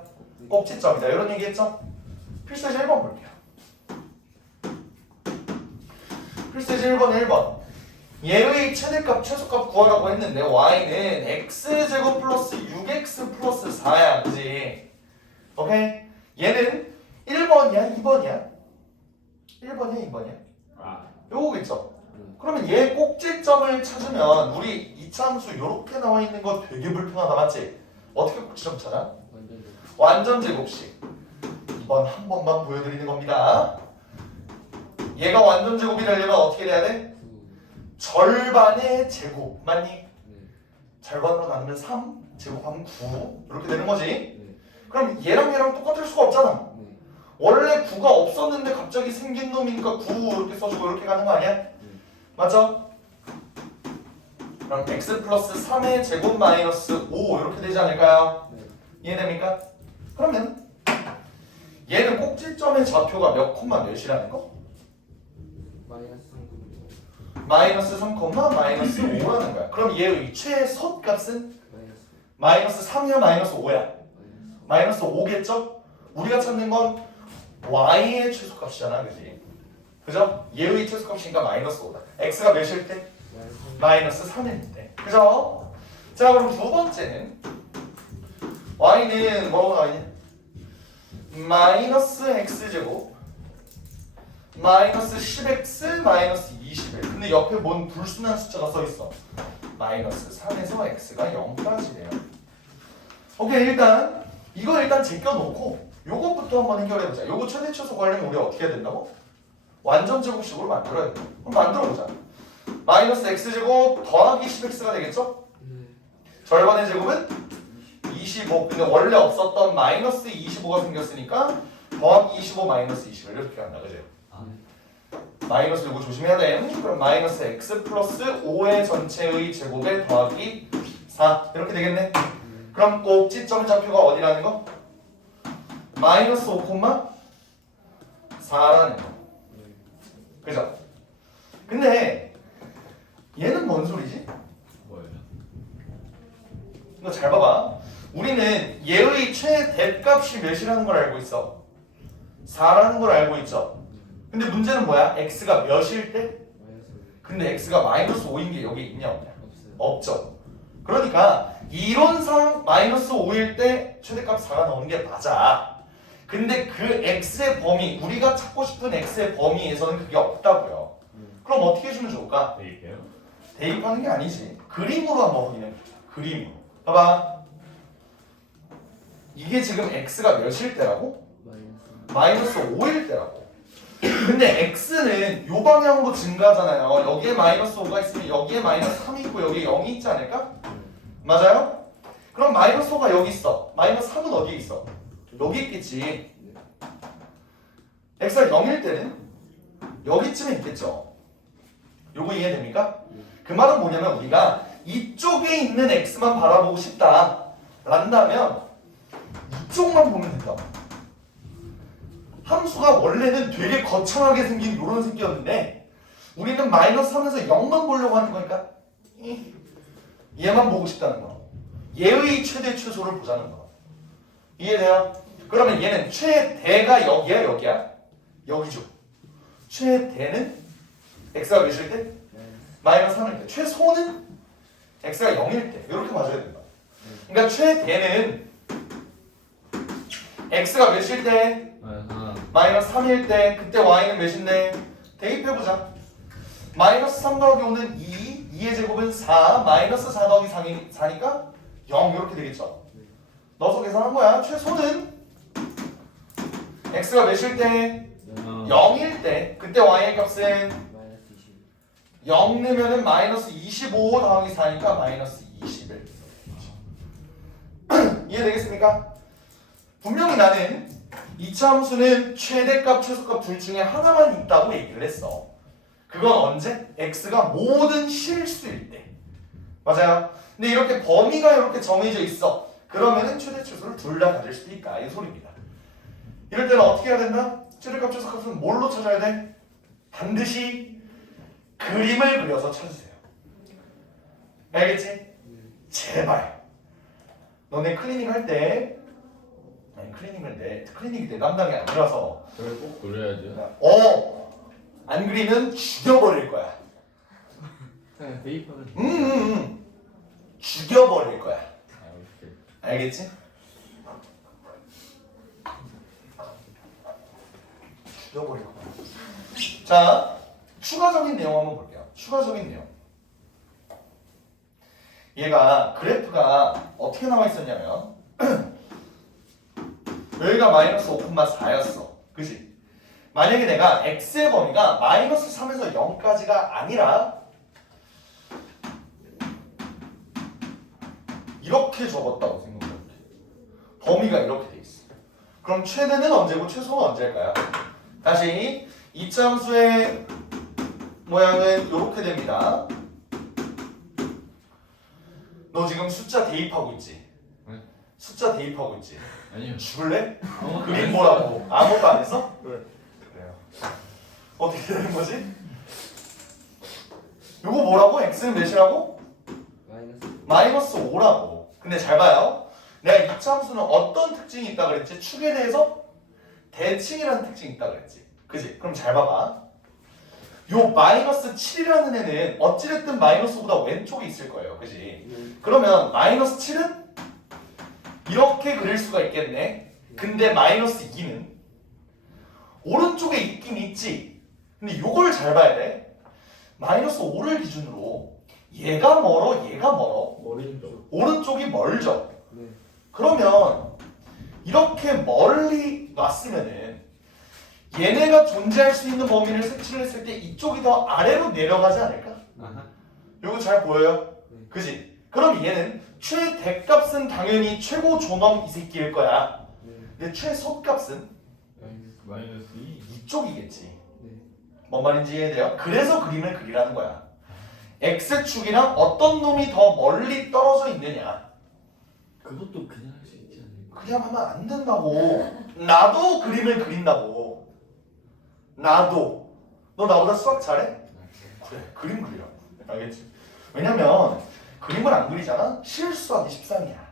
꼭지점이다. 이런 얘기했죠? 필수제 1번 볼게요. 필수제 1번. 얘의 최대값, 최소값 구하라고 했는데 y는 x제곱 플러스 6x 플러스 4야. 그지? 오케이? 얘는 1번이야? 2번이야? 1번이야? 2번이야? 요거겠죠? 그러면 얘 꼭지점을 찾으면 우리 이차함수 요렇게 나와 있는 거 되게 불편하다. 맞지? 어떻게 꼭지점 찾아? 완전 제곱식. 이번 한 번만 보여드리는 겁니다. 얘가 완전 제곱이 되려면 어떻게 돼야 돼? 절반의 제곱. 맞니? 네. 절반으로 나누면 3, 제곱하면 9 이렇게 되는 거지? 네. 그럼 얘랑 똑같을 수가 없잖아. 네. 원래 9가 없었는데 갑자기 생긴 놈이니까 9 이렇게 써주고 이렇게 가는 거 아니야? 맞죠? 그럼 x 플러스 3의 제곱 마이너스 5 이렇게 되지 않을까요? 네. 이해됩니까? 그러면 얘는 꼭지점의 좌표가 몇 콤마 몇이라는 거? 마이너스 3. 마이너스 3, 마이너스 5라는 거야. 그럼 얘의 최소값은 마이너스. 마이너스 3이야 마이너스 5야? 마이너스 5겠죠? 우리가 찾는 건 y의 최소값이잖아, 그지? 그죠? 얘의 최소값이니까 마이너스 5다. x가 몇일 때? 마이너스 3일 때. 그죠? 자, 그럼 두 번째는 y는 뭐라고 나와있냐? 마이너스 x제곱 마이너스 10x 마이너스 21. 근데 옆에 뭔 불순한 숫자가 써있어. 마이너스 3에서 x가 0까지래요. 오케이, 이거 일단 제껴놓고 요것부터 한번 해결해보자. 요거 최대 최소 구하려면 우리가 어떻게 해야 된다고? 완전 제곱식으로 만들어야 돼. 그럼 만들어보자. 마이너스 x제곱 더하기 10x가 되겠죠? 네. 절반의 제곱은 25. 근데 원래 없었던 마이너스 25가 생겼으니까 더하기 25 마이너스 20을 이렇게 한다. 그죠? 마이너스 이거 조심해야 돼. 그럼 마이너스 x 플러스 5의 전체의 제곱에 더하기 4 이렇게 되겠네. 그럼 꼭지점 좌표가 어디라는 거? 마이너스 5,4라는 거. 그죠? 근데 얘는 뭔 소리지? 뭐예요? 이거 잘 봐봐. 우리는 얘의 최대값이 몇이라는 걸 알고 있어. 4라는 걸 알고 있죠. 근데 문제는 뭐야? x가 몇일 때? 마이너스 근데 x가 마이너스 5인 게 여기 있냐 없냐? 없어요. 없죠. 그러니까 이론상 마이너스 5일 때 최대값 4가 나오는 게 맞아. 근데 그 x의 범위, 우리가 찾고 싶은 x의 범위에서는 그게 없다고요. 그럼 어떻게 해주면 좋을까? 대입해요? 대입하는 게 아니지. 그림으로 한번 확인해 보자. 그림으로. 봐봐. 이게 지금 x가 몇일 때라고? 마이너스 마이너스 5일 때라고. 근데 x는 요 방향으로 증가하잖아요. 여기에 마이너스 5가 있으면 여기에 마이너스 3이 있고 여기에 0이 있지 않을까? 맞아요? 그럼 마이너스 5가 여기 있어. 마이너스 3은 어디에 있어? 여기 있겠지. x가 0일 때는 여기쯤에 있겠죠. 요거 이해됩니까? 그 말은 뭐냐면 우리가 이쪽에 있는 x만 바라보고 싶다 란다면 이쪽만 보면 된다. 함수가 원래는 되게 거창하게 생긴 이런 새끼였는데 우리는 마이너스 3에서 0만 보려고 하는 거니까 얘만 보고 싶다는 거. 얘의 최대 최소를 보자는 거. 이해돼요? 그러면 얘는 최대가 여기야 여기야? 여기죠. 최대는 x가 몇일 때? 마이너스 3일 때. 최소는 x가 0일 때. 이렇게 맞아야 된다. 그러니까 최대는 x가 몇일 때? 마이너스 3일 때. 그때 y는 몇인데? 대입해보자. 마이너스 3 더하기 5는 2, 2의 제곱은 4, 마이너스 4 더하기 4니까 0 이렇게 되겠죠. 넣어서 계산한 거야. 최소는 x가 몇일 때? 0일 때. 그때 y의 값은 마이너스 20. 0 넣으면은 마이너스 25 더하기 4니까 마이너스 21. 이해되겠습니까? 분명히 나는 이차 함수는 최대값, 최소값 둘 중에 하나만 있다고 얘기를 했어. 그건 언제? x가 모든 실수일 때. 맞아요? 근데 이렇게 범위가 이렇게 정해져 있어. 그러면은 최대 최소를 둘 다 가질 수도 있다. 이 소리입니다. 이럴 때는 어떻게 해야 된다? 최대값, 최소값은 뭘로 찾아야 돼? 반드시 그림을 그려서 찾으세요. 알겠지? 제발. 너네 클리닉 할 때, 아니 클리닉이 내 담당이 아니라서 그걸 꼭 그려야죠. 안 그리면 죽여버릴 거야. 그냥 대입하면 죽여버릴 거야. 오케이. 알겠지? 죽여버릴 거야. 자, 추가적인 내용 한번 볼게요. 추가적인 내용. 얘가 그래프가 어떻게 나와 있었냐면 여기가 마이너스 5,4였어. 그치? 만약에 내가 x의 범위가 마이너스 3에서 0까지가 아니라 이렇게 적었다고 생각해볼게. 범위가 이렇게 돼 있어. 그럼 최대는 언제고 최소는 언제일까요? 다시 이차 함수의 모양은 이렇게 됩니다. 너 지금 숫자 대입하고 있지? 네. 숫자 대입하고 있지? 아니요. 죽을래? 그림 뭐라고? 아무것도 안 했어? 네. 그래요. 어떻게 되는 거지? 이거 뭐라고? x는 몇이라고? 마이너스 5라고. 근데 잘 봐요. 내가 이차 함수는 어떤 특징이 있다 그랬지? 축에 대해서 대칭이라는 특징이 있다 그랬지. 그지? 그럼 잘 봐봐. 요 마이너스 7이라는 애는 어찌됐든 마이너스보다 왼쪽에 있을 거예요. 그지? 그러면 마이너스 7은 이렇게 그릴 수가 있겠네. 근데 마이너스 2는 오른쪽에 있긴 있지. 근데 요걸 잘 봐야 돼. 마이너스 5를 기준으로 얘가 멀어, 얘가 멀어. 오른쪽. 오른쪽이 멀죠. 네. 그러면 이렇게 멀리 놨으면은 얘네가 존재할 수 있는 범위를 색칠을 했을 때 이쪽이 더 아래로 내려가지 않을까? 아하. 요거 잘 보여요? 네. 그지? 그럼 얘는 최대값은 당연히 최고 존엄 이 새끼일 거야. 네. 근데 최소값은 마이너스 2. 이쪽이겠지. 네. 뭔 말인지 이해돼요? 그래서 그림을 그리라는 거야. X축이랑 어떤 놈이 더 멀리 떨어져 있느냐. 그것도 그냥 할 수 있지 않을까? 그냥 하면 안 된다고. 나도 그림을 그린다고. 나도. 너 나보다 수학 잘해? 그래, 그림 그리라고. 알겠지? 왜냐면 그림을 안 그리잖아? 실수하기 십상이야.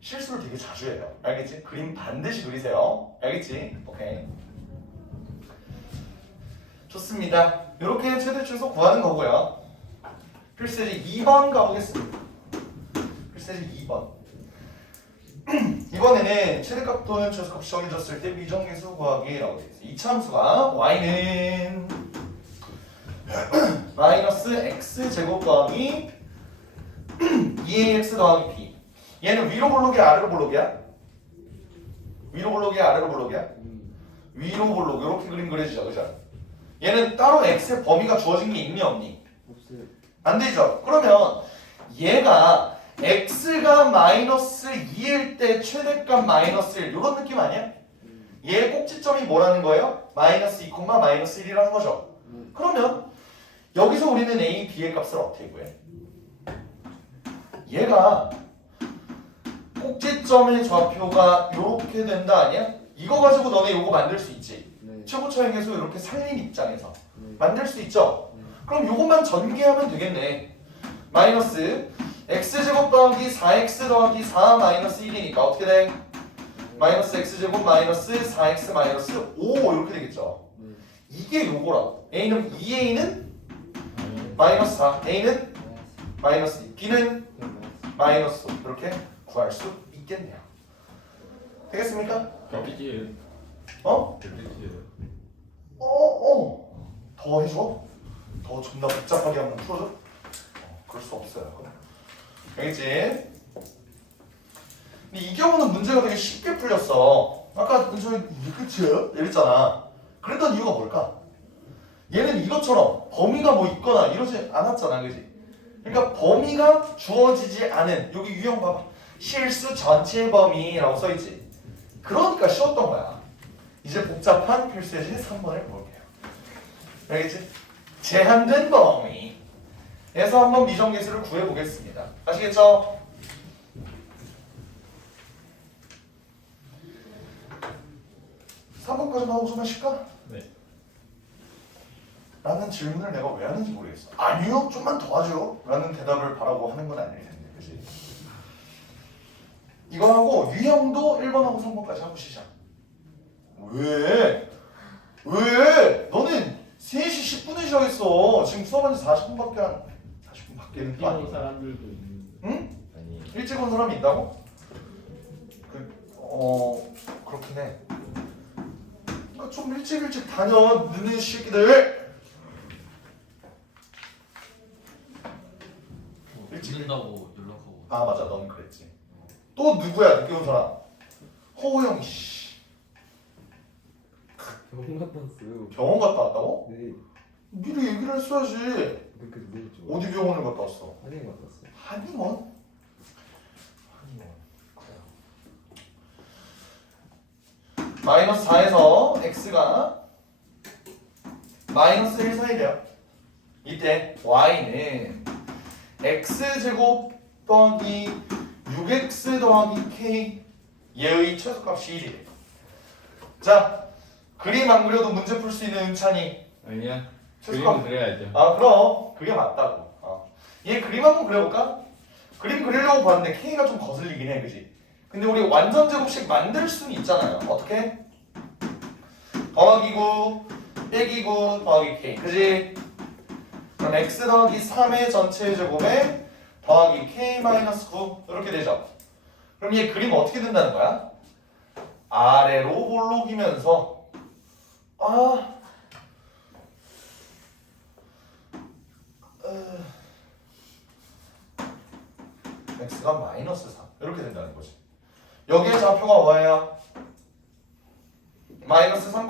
실수를 되게 자주 해요. 알겠지? 그림 반드시 그리세요. 알겠지? 오케이. 좋습니다. 이렇게 최대 최소 구하는 거고요. 필세지 2번 가보겠습니다. 필세지 2번. 이번에는 최대값 또는 최소값이 정해졌을 때 미정계수 구하기라고 되어 있어요. 이차함수가 y는 마이너스 x제곱 더하기 2ax 더하기 b. 얘는 위로 볼록이야 아래로 볼록이야? 위로 볼록이야 아래로 볼록이야? 위로 볼록. 이렇게 그림 그려지죠. 그죠? 얘는 따로 x의 범위가 주어진 게 있니 없니? 없어요. 안 되죠. 그러면 얘가 x가 마이너스 2일 때 최대값 마이너스 1 이런 느낌 아니야? 얘의 꼭지점이 뭐라는 거예요? 마이너스 2, 마이너스 1이라는 거죠. 그러면 여기서 우리는 a, b의 값을 어떻게 구해? 얘가 꼭지점의 좌표가 이렇게 된다 아니야? 이거 가지고 너네 요거 만들 수 있지. 네. 최고차의 계수 이렇게 살린 입장에서 네. 만들 수 있죠. 그럼 요것만 전개하면 되겠네. 마이너스 x제곱 더하기 4x 더하기 4 마이너스 1이니까 어떻게 돼? 마이너스 x제곱 마이너스 4x 마이너스 5 이렇게 되겠죠. 네. 이게 요거라고. a는 2a는 마이너스 4, a는 마이너스 2, b는 마이너스 5 이렇게 구할 수 있겠네요. 되겠습니까? 별빛이에요. 어? 별빛이에요. 더 해줘? 더 존나 복잡하게 한번 풀어줘? 그럴 수 없어요. 알겠지? 근데 이 경우는 문제가 되게 쉽게 풀렸어. 아까 문제가 이게 끝이에요? 이랬잖아. 그랬던 이유가 뭘까? 얘는 이것처럼 범위가 뭐 있거나 이러지 않았잖아. 그지? 그러니까 범위가 주어지지 않은 여기 유형 봐봐. 실수 전체 범위라고 써있지. 그러니까 쉬웠던 거야. 이제 복잡한 필수예제 3번을 볼게요. 알겠지? 제한된 범위에서 한번 미정계수를 구해보겠습니다. 아시겠죠? (3번까지) 나오고 좀 하실까? 네. 라는 질문을 내가 왜 하는지 모르겠어. 아니요, 좀만 더 하죠. 라는 대답을 바라고 하는 건 아닐 텐데, 그치? 이거 하고 유형도 1번하고 3번까지 하고 시작. 왜? 왜? 너는 3시 10분에 시작했어. 지금 수업한 지 40분밖에 안 40분밖에는 또 뛰는 아니고. 사람들도 있는. 응? 아니. 일찍 온 사람이 있다고? 그렇긴 해. 그러니까 좀 일찍 다녀, 늦는 새끼들. 듣는다고 연락하고. 아 맞아, 넌 그랬지. 또 누구야 늦게 온 사람? 허우영 씨. 병원 갔다 왔어요. 병원 갔다 왔다고? 네. 미리 얘기를 했어야지. 그렇게 늦었죠. 어디 병원을 갔다 왔어? 한행 갔다 왔어요. 한의원? 한의원. 그래요. 마이너스 4에서 x가 마이너스 1 사이 돼요. 이때 y는 x제곱 더하기 6x 더하기 k 얘의 최소값이 1이래. 자, 그림 안 그려도 문제 풀 수 있는 은찬이. 아니야. 최소값. 그림은 그려야죠. 아 그럼 그게 맞다고. 얘 그림 한번 그려볼까? 그림 그리려고 봤는데 K가 좀 거슬리긴 해, 그지? 근데 우리 완전 제곱식 만들 수는 있잖아요. 어떻게? 더하기 9 빼기 9 더하기 K, 그지? 그럼 X 더하기 3의 전체 제곱에 더하기 K-9 이렇게 되죠. 그럼 얘 그림 어떻게 된다는 거야? 아래로 볼록이면서 x가 마이너스 3 이렇게 된다는 거지. 여기에 좌표가 뭐예요? 마이너스 3,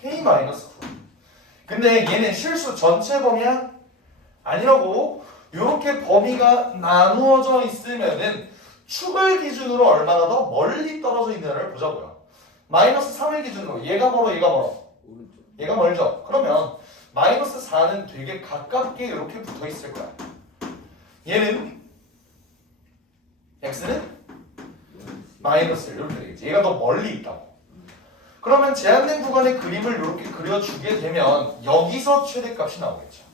K 마이너스 9. 근데 얘는 실수 전체 범위야? 아니라고. 이렇게 범위가 나누어져 있으면은 축을 기준으로 얼마나 더 멀리 떨어져 있느냐를 보자고요. 마이너스 3을 기준으로 얘가 멀어 얘가 멀어 오른쪽. 얘가 멀죠. 그러면 마이너스 4는 되게 가깝게 이렇게 붙어 있을 거야. 얘는 x는 마이너스 이렇게 되겠지. 얘가 더 멀리 있다고. 그러면 제한된 구간의 그림을 이렇게 그려주게 되면 여기서 최대값이 나오겠죠.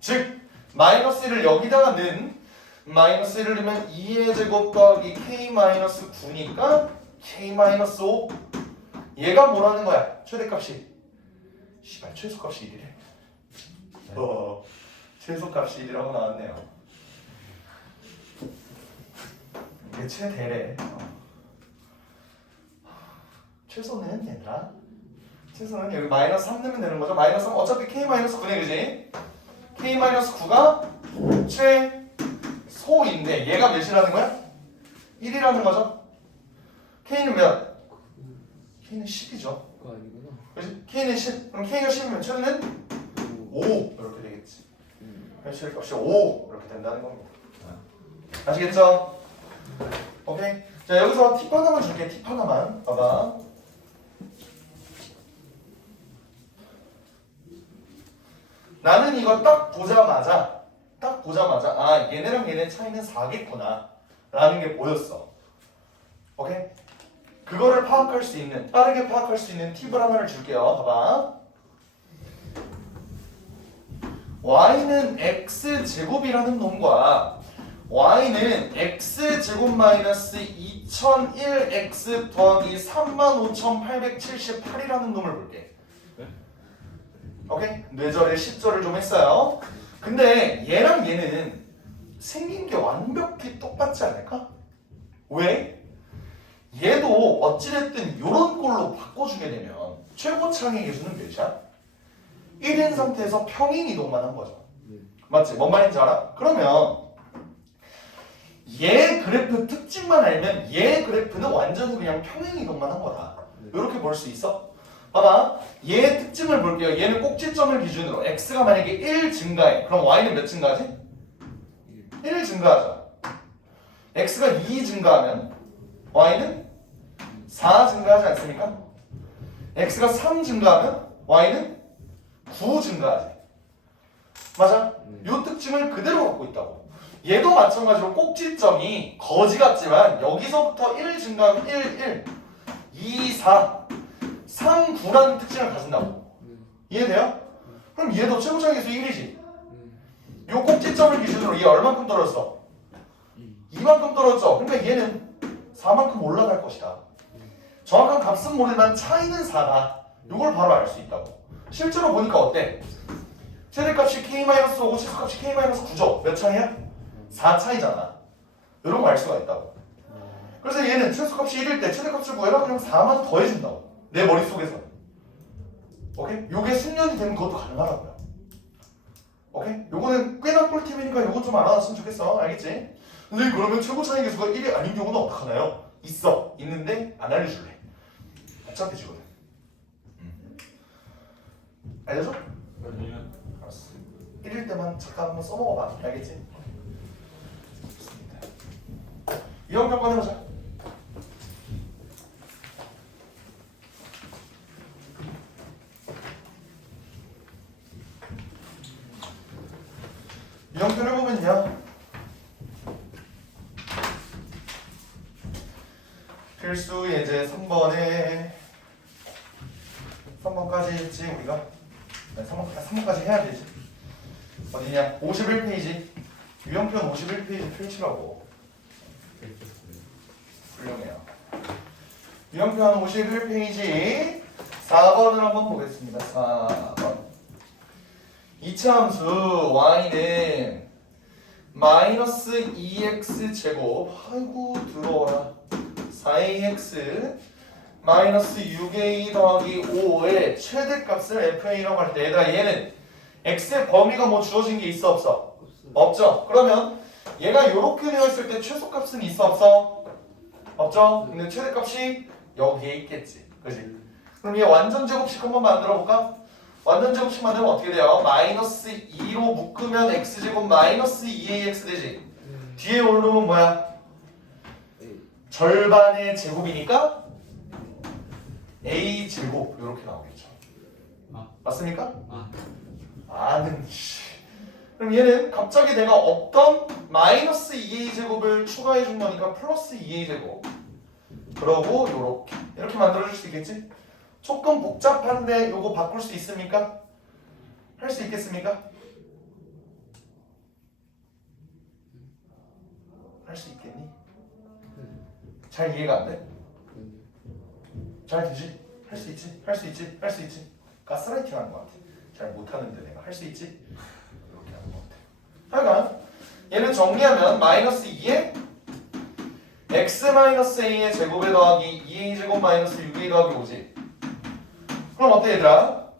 즉 마이너스 1을 여기다가 넣은 마이너스 1을 넣으면 2의 제곱 더하기 k-9니까 k-5. 얘가 뭐라는 거야? 최대값이 씨발 최소값이 1이래. 최소값이 1이라고 나왔네요. 이게 최대래. 최소는 얘들아. 최소는 여기 마이너스 3 넣으면 되는 거죠. 마이너스 3 어차피 k-9네 그지? k-9가 최소인데 얘가 몇이라는 거야? 1이라는 거죠. k는 몇? k는 10이죠. 그거 아니구나. 그렇지? k는 10. 그럼 k가 10이면 최대는 5 이렇게 되겠지. 그래서 최대값이 5 이렇게 된다는 겁니다. 아시겠죠? 오케이. 자 여기서 팁 하나만 줄게. 팁 하나만. 봐봐. 나는 이거 딱 보자마자 아 얘네랑 얘네 차이는 4겠구나 라는 게 보였어. 오케이? 그거를 파악할 수 있는, 빠르게 파악할 수 있는 팁을 하나를 줄게요. 봐봐. y는 x제곱이라는 놈과 y는 x제곱 마이너스 2001x 더하기 35,878이라는 놈을 볼게. 오케이? 뇌절에 10절을 좀 했어요. 근데 얘랑 얘는 생긴 게 완벽히 똑같지 않을까? 왜? 얘도 어찌됐든 요런 꼴로 바꿔주게 되면 최고창의 개수는 몇이야? 1인 상태에서 평행 이동만 한 거죠. 맞지? 뭔 말인지 알아? 그러면 얘 그래프 특징만 알면 얘 그래프는 완전히 그냥 평행 이동만 한 거다. 이렇게 볼 수 있어? 봐봐. 얘 특징을 볼게요. 얘는 꼭지점을 기준으로 x가 만약에 1 증가해. 그럼 y는 몇 증가하지? 1 증가하죠. x가 2 증가하면 y는 4 증가하지 않습니까? x가 3 증가하면 y는 9 증가하지. 맞아? 요 특징을 그대로 갖고 있다고. 얘도 마찬가지로 꼭지점이 거지 같지만 여기서부터 1 증가하면 1, 2, 4 3, 9라는 특징을 가진다고. 이해돼요? 그럼 얘도 최고차의 개수 1이지. 요 꼭지점을 기준으로 얘 얼만큼 떨어졌어? 2만큼 떨어졌죠. 그러니까 얘는 4만큼 올라갈 것이다. 정확한 값은 모르지만 차이는 4다. 요걸 바로 알 수 있다고. 실제로 보니까 어때? 최대값이 k-5고 최소값이 k-9죠. 몇 차이야? 4 차이잖아. 이런 거 알 수가 있다고. 그래서 얘는 최소값이 1일 때 최대값을 구해라 그냥 4만 더해준다고. 내 머릿속에서. 오케이? 요게 숙련이 되면 그것도 가능하다고요. 오케이? 요거는 꽤나 꿀팁이니까 요거 좀 알아놨으면 좋겠어. 알겠지? 근데 그러면 최고 차이 개수가 1이 아닌 경우는 어떡하나요? 있어. 있는데 안 알려줄래. 복잡해지거든. 알려줘? 아니면 알았어. 1일 때만 잠깐 한번 써먹어봐. 알겠지? 좋습니다. 이형평 꺼내보자. 이형평을 보면요. 필수 예제 3번까지 했지 우리가? 네, 3번까지 해야 되지. 어디냐? 51페이지. 유형편 51페이지 펼치라고. 훌륭해요. 유형편 51페이지 4번을 한번 보겠습니다. 4번. 이차함수 y는 마이너스 2x 제곱 아이고 들어와라 4ax 마이너스 6a 더하기 5의 최대값을 fa라고 할 때 얘들아 얘는 x의 범위가 뭐 주어진 게 있어 없어? 없죠. 그러면 얘가 이렇게 되어 있을 때 최소값은 있어 없어? 없죠. 근데 최대값이 여기에 있겠지. 그지? 그럼 얘 완전 제곱식 한번 만들어 볼까? 완전 제곱식 만들면 어떻게 돼요? 마이너스 2로 묶으면 x제곱 마이너스 2ax 되지. 뒤에 오르면 뭐야? 절반의 제곱이니까 a제곱 이렇게 나오겠죠. 맞습니까? 아는 씨. 그럼 얘는 갑자기 내가 없던 마이너스 2a제곱을 추가해 준 거니까 플러스 2a제곱. 그러고 이렇게 만들어줄 수 있겠지? 조금 복잡한데 요거 바꿀 수 있습니까? 할 수 있겠습니까? 할 수 있겠니? 잘 이해가 안 돼? 잘 되지? 할 수 있지? 할 수 있지? 할 수 있지? 가스라이팅 하는 것 같아. 잘 못하는데 내가 할 수 있지? 이렇게 하는 것 같아. 하여간 얘는 정리하면 마이너스 2에 x 마이너스 a의 제곱에 더하기 2a 제곱 마이너스 6a 더하기 5지. 그럼 어때 얘들아?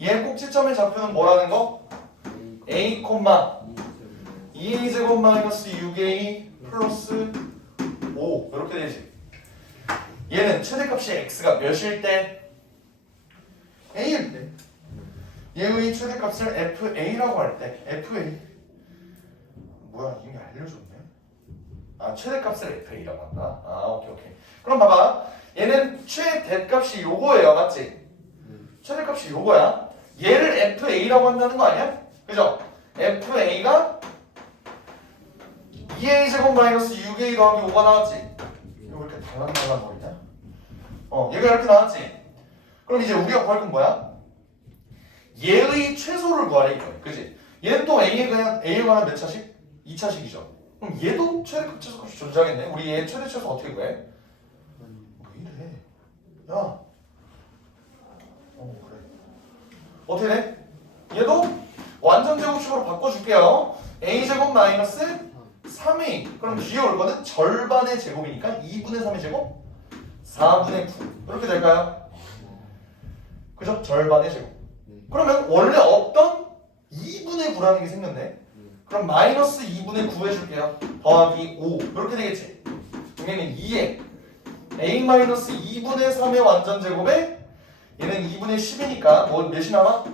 얘 꼭지점의 좌표는 뭐라는 거? a, 2a 제곱 마이너스 6a 플러스 5 이렇게 되지. 얘는 최대값이 x가 몇일 때? a일 때. 얘의 최대값을 fa라고 할 때 fa 뭐야 이미 알려줬네. 아 최대값을 fa라고 한다. 아 오케이. 그럼 봐봐. 얘는 최대값이 요거예요, 맞지? 최대값이 요거야. 얘를 fa라고 한다는 거 아니야? 그죠? fa가 2a 제곱 마이너스 6a 더하기 5가 나왔지? 이거 왜 이렇게 달랑달랑거리냐? 얘가 이렇게 나왔지? 그럼 이제 우리가 구할 건 뭐야? 얘의 최소를 구하래 이거. 그지? 얘는 또 a에 관한 몇 차식? 2차식이죠. 그럼 얘도 최대값 최소값이 존재하겠네. 우리 얘 최대 최소 어떻게 구해? 왜 이래? 야. 그래. 어떻게 돼? 얘도 완전 제곱식으로 바꿔줄게요. a제곱 마이너스 3a. 그럼 뒤에 올 거는 절반의 제곱이니까 2분의 3의 제곱? 4분의 9. 이렇게 될까요? 그죠? 절반의 제곱. 그러면 원래 없던 2분의 9라는 게 생겼네. 그럼 마이너스 2분의 9 해줄게요. 더하기 5 이렇게 되겠지. 여기는 2에 a 마이너스 2분의 3의 완전 제곱에 얘는 2분의 10이니까 뭐 몇이 남아?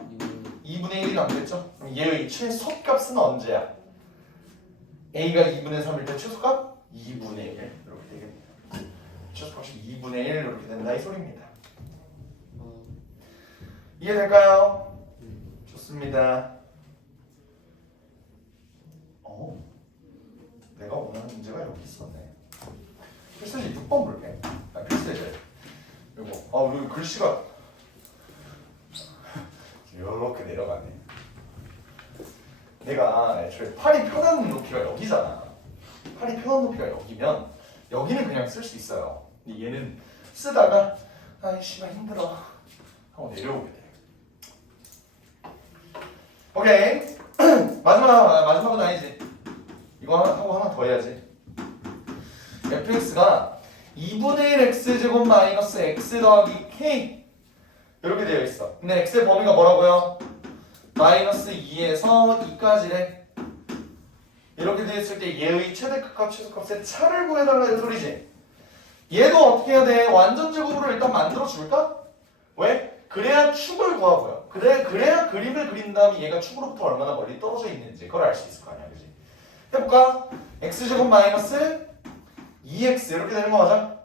2분의 1이 남겠죠. 그럼 얘의 최소값은 언제야? a가 2분의 3일 때 최소값? 2분의 1 이렇게 되겠네. 최소값이 2분의 1 이렇게 된다 이 소리입니다. 이해될까요? 좋습니다. 내가 원하는 문제가 여기 있었네. 필수지 6번 볼게. 필수지 요거. 여기 글씨가 이렇게 내려가네. 내가 애초에 팔이 편한 높이가 여기잖아. 팔이 편한 높이가 여기면 여기는 그냥 쓸 수 있어요. 근데 얘는 쓰다가 아이 씨발 힘들어 하고 내려오게 돼. 오케이. 마지막은 아니지. 이거 하고 하나 더 해야지. fx가 2분의 1 x제곱 마이너스 x 더하기 k 이렇게 되어 있어. 근데 x의 범위가 뭐라고요? 마이너스 2에서 2까지래. 이렇게 되어 있을 때 얘의 최대값 최소값의 차를 구해달라 이 소리지. 얘도 어떻게 해야 돼? 완전 제곱으로 일단 만들어 줄까? 왜? 그래야 축을 구하고요. 그래야 그림을 그린 다음에 얘가 축으로부터 얼마나 멀리 떨어져 있는지 그걸 알 수 있을 거 아니야, 그지? 해볼까? x제곱 마이너스 2x 이렇게 되는 거 맞아?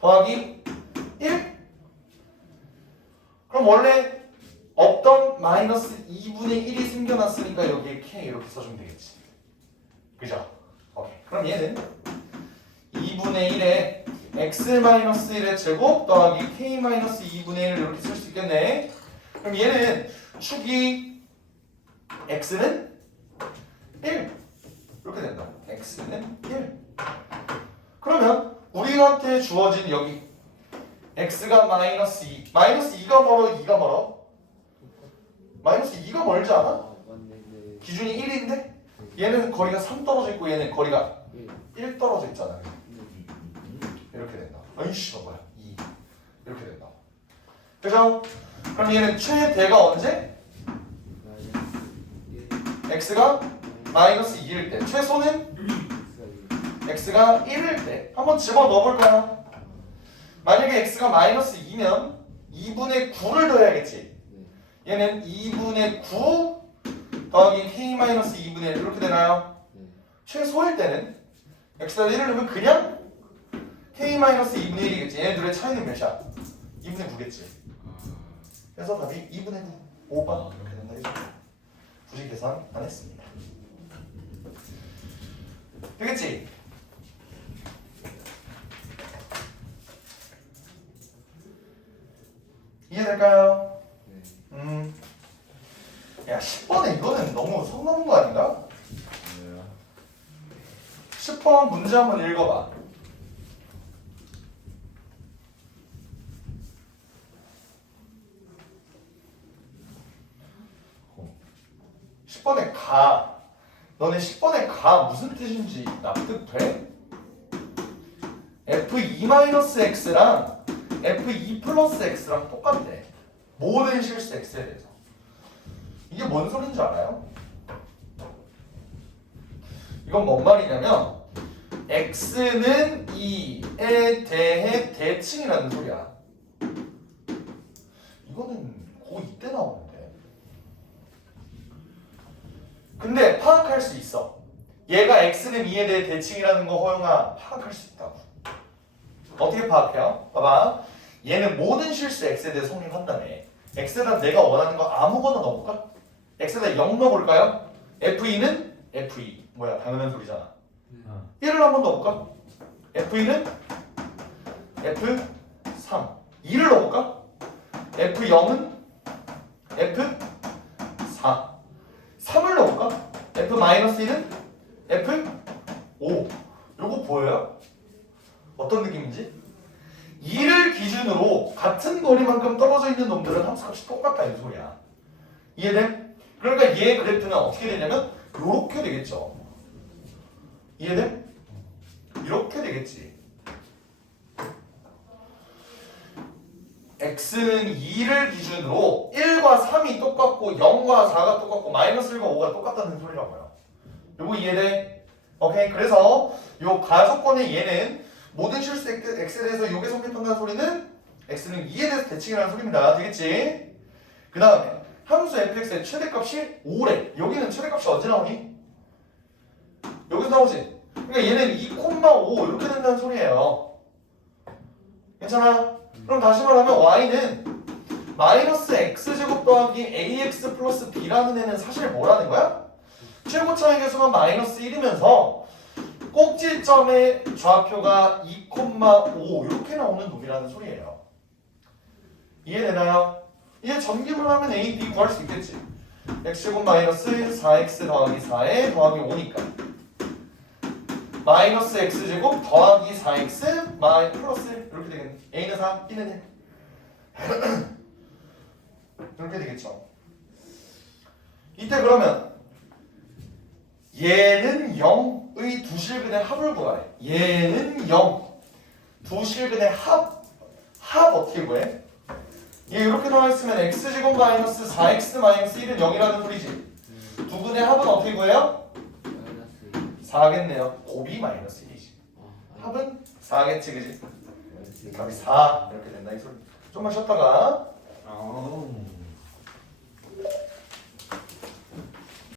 더하기 1? 그럼 원래 없던 마이너스 2분의 1이 생겨났으니까 여기에 k 이렇게 써주면 되겠지. 그죠? 오케이. 그럼 얘는 2분의 1에 x-1의 제곱 더하기 k-2분의 1을 이렇게 쓸 수 있겠네. 그럼 얘는 축이 x는 1 이렇게 된다. x는 1. 그러면 우리한테 주어진 여기 x가 마이너스 2 마이너스 2가 멀어 2가 멀어? 마이너스 2가 멀지 않아? 기준이 1인데 얘는 거리가 3 떨어져 있고 얘는 거리가 1 떨어져 있잖아. 이렇게 된다. 아이씨 뭐야 2 이렇게 된다. 그죠? 그럼 얘는 최대가 언제? x가 마이너스 2일 때. 최소는 x가 1일 때. 한번 집어넣어 볼까요? 만약에 x가 마이너스 2면 2분의 9를 더해야겠지. 얘는 2분의 9 더하기 k-2분의 1 이렇게 되나요? 네. 최소일 때는 x에다 1을 넣으면 그냥 k-2분의 1이겠지. 얘네들의 차이는 몇이야? 2분의 9겠지. 그래서 답이 2분의 9 5번 이렇게 된다 이죠. 굳이 계산 안 했습니다. 되겠지? 이해될까요? 네. 야 10번에 이거는 너무 선 넘은 거 아닌가? 네. 10번 문제 한번 읽어봐. 어. 10번에 가. 너네 10번에 가 무슨 뜻인지 납득돼? f2-x랑 f2+x랑 똑같대. 모든 실수 x에 대해서. 이게 뭔 소린지 줄 알아요? 이건 뭔 말이냐면 x는 2에 대해 대칭이라는 소리야. 이거는 고2 때 나오는데. 근데 파악할 수 있어. 얘가 x는 2에 대해 대칭이라는 거 허용아 파악할 수 있다고. 어떻게 파악해요? 봐봐. 얘는 모든 실수 x에 대해 성립한다며. x에다 내가 원하는 거 아무거나 넣어볼까? x에다 0 넣어볼까요? f2는 f2 뭐야 당연한 소리잖아. 1을 한번 넣어볼까? f2는 f3 2를 넣어볼까? f0은 f4 3을 넣어볼까? f-1은 f5 요거 보여요? 어떤 느낌인지? 2를 기준으로 같은 거리만큼 떨어져 있는 놈들은 함수값이 똑같다 이 소리야. 이해돼? 그러니까 얘 그래프는 어떻게 되냐면 요렇게 되겠죠. 이해돼? 이렇게 되겠지. x는 2를 기준으로 1과 3이 똑같고 0과 4가 똑같고 마이너스 1과 5가 똑같다는 소리라고요. 요거 이해돼? 오케이. 그래서 요 가조건의 얘는 모든 실수 x에 대해서 요게 성립한다는 소리는 x는 2에 대해서 대칭이라는 소리입니다. 되겠지? 그 다음에 함수 fx의 최대값이 5래. 여기는 최대값이 언제 나오니? 여기서 나오지? 그러니까 얘는 2,5 이렇게 된다는 소리예요. 괜찮아? 그럼 다시 말하면 y는 마이너스 x제곱 더하기 ax 플러스 b라는 애는 사실 뭐라는 거야? 최고 차이 계수가 마이너스 1이면서 꼭지점의 좌표가 2,5 이렇게 나오는 놈이라는 소리예요. 이해되나요? 이게 전기분 하면 a, b 구할 수 있겠지. x제곱 마이너스 4x 더하기 4에 더하기 5니까 마이너스 x제곱 더하기 4x 마이 플러스 1 이렇게 되겠네. a는 4, b는 1 이렇게 되겠죠. 이때 그러면 얘는 0의 두 실근의 합을 구하래. 얘는 0 두 실근의 합 어떻게 구해? 얘 이렇게 나와 있으면 x제곱 마이너스 4x 마이너스 1은 0이라는 소리지. 두 분의 합은 어떻게 구해요? 4겠네요. 곱이 마이너스 1이지. 합은 4겠지, 그지? 답이 4 이렇게 된다 이 소리. 좀만 쉬었다가.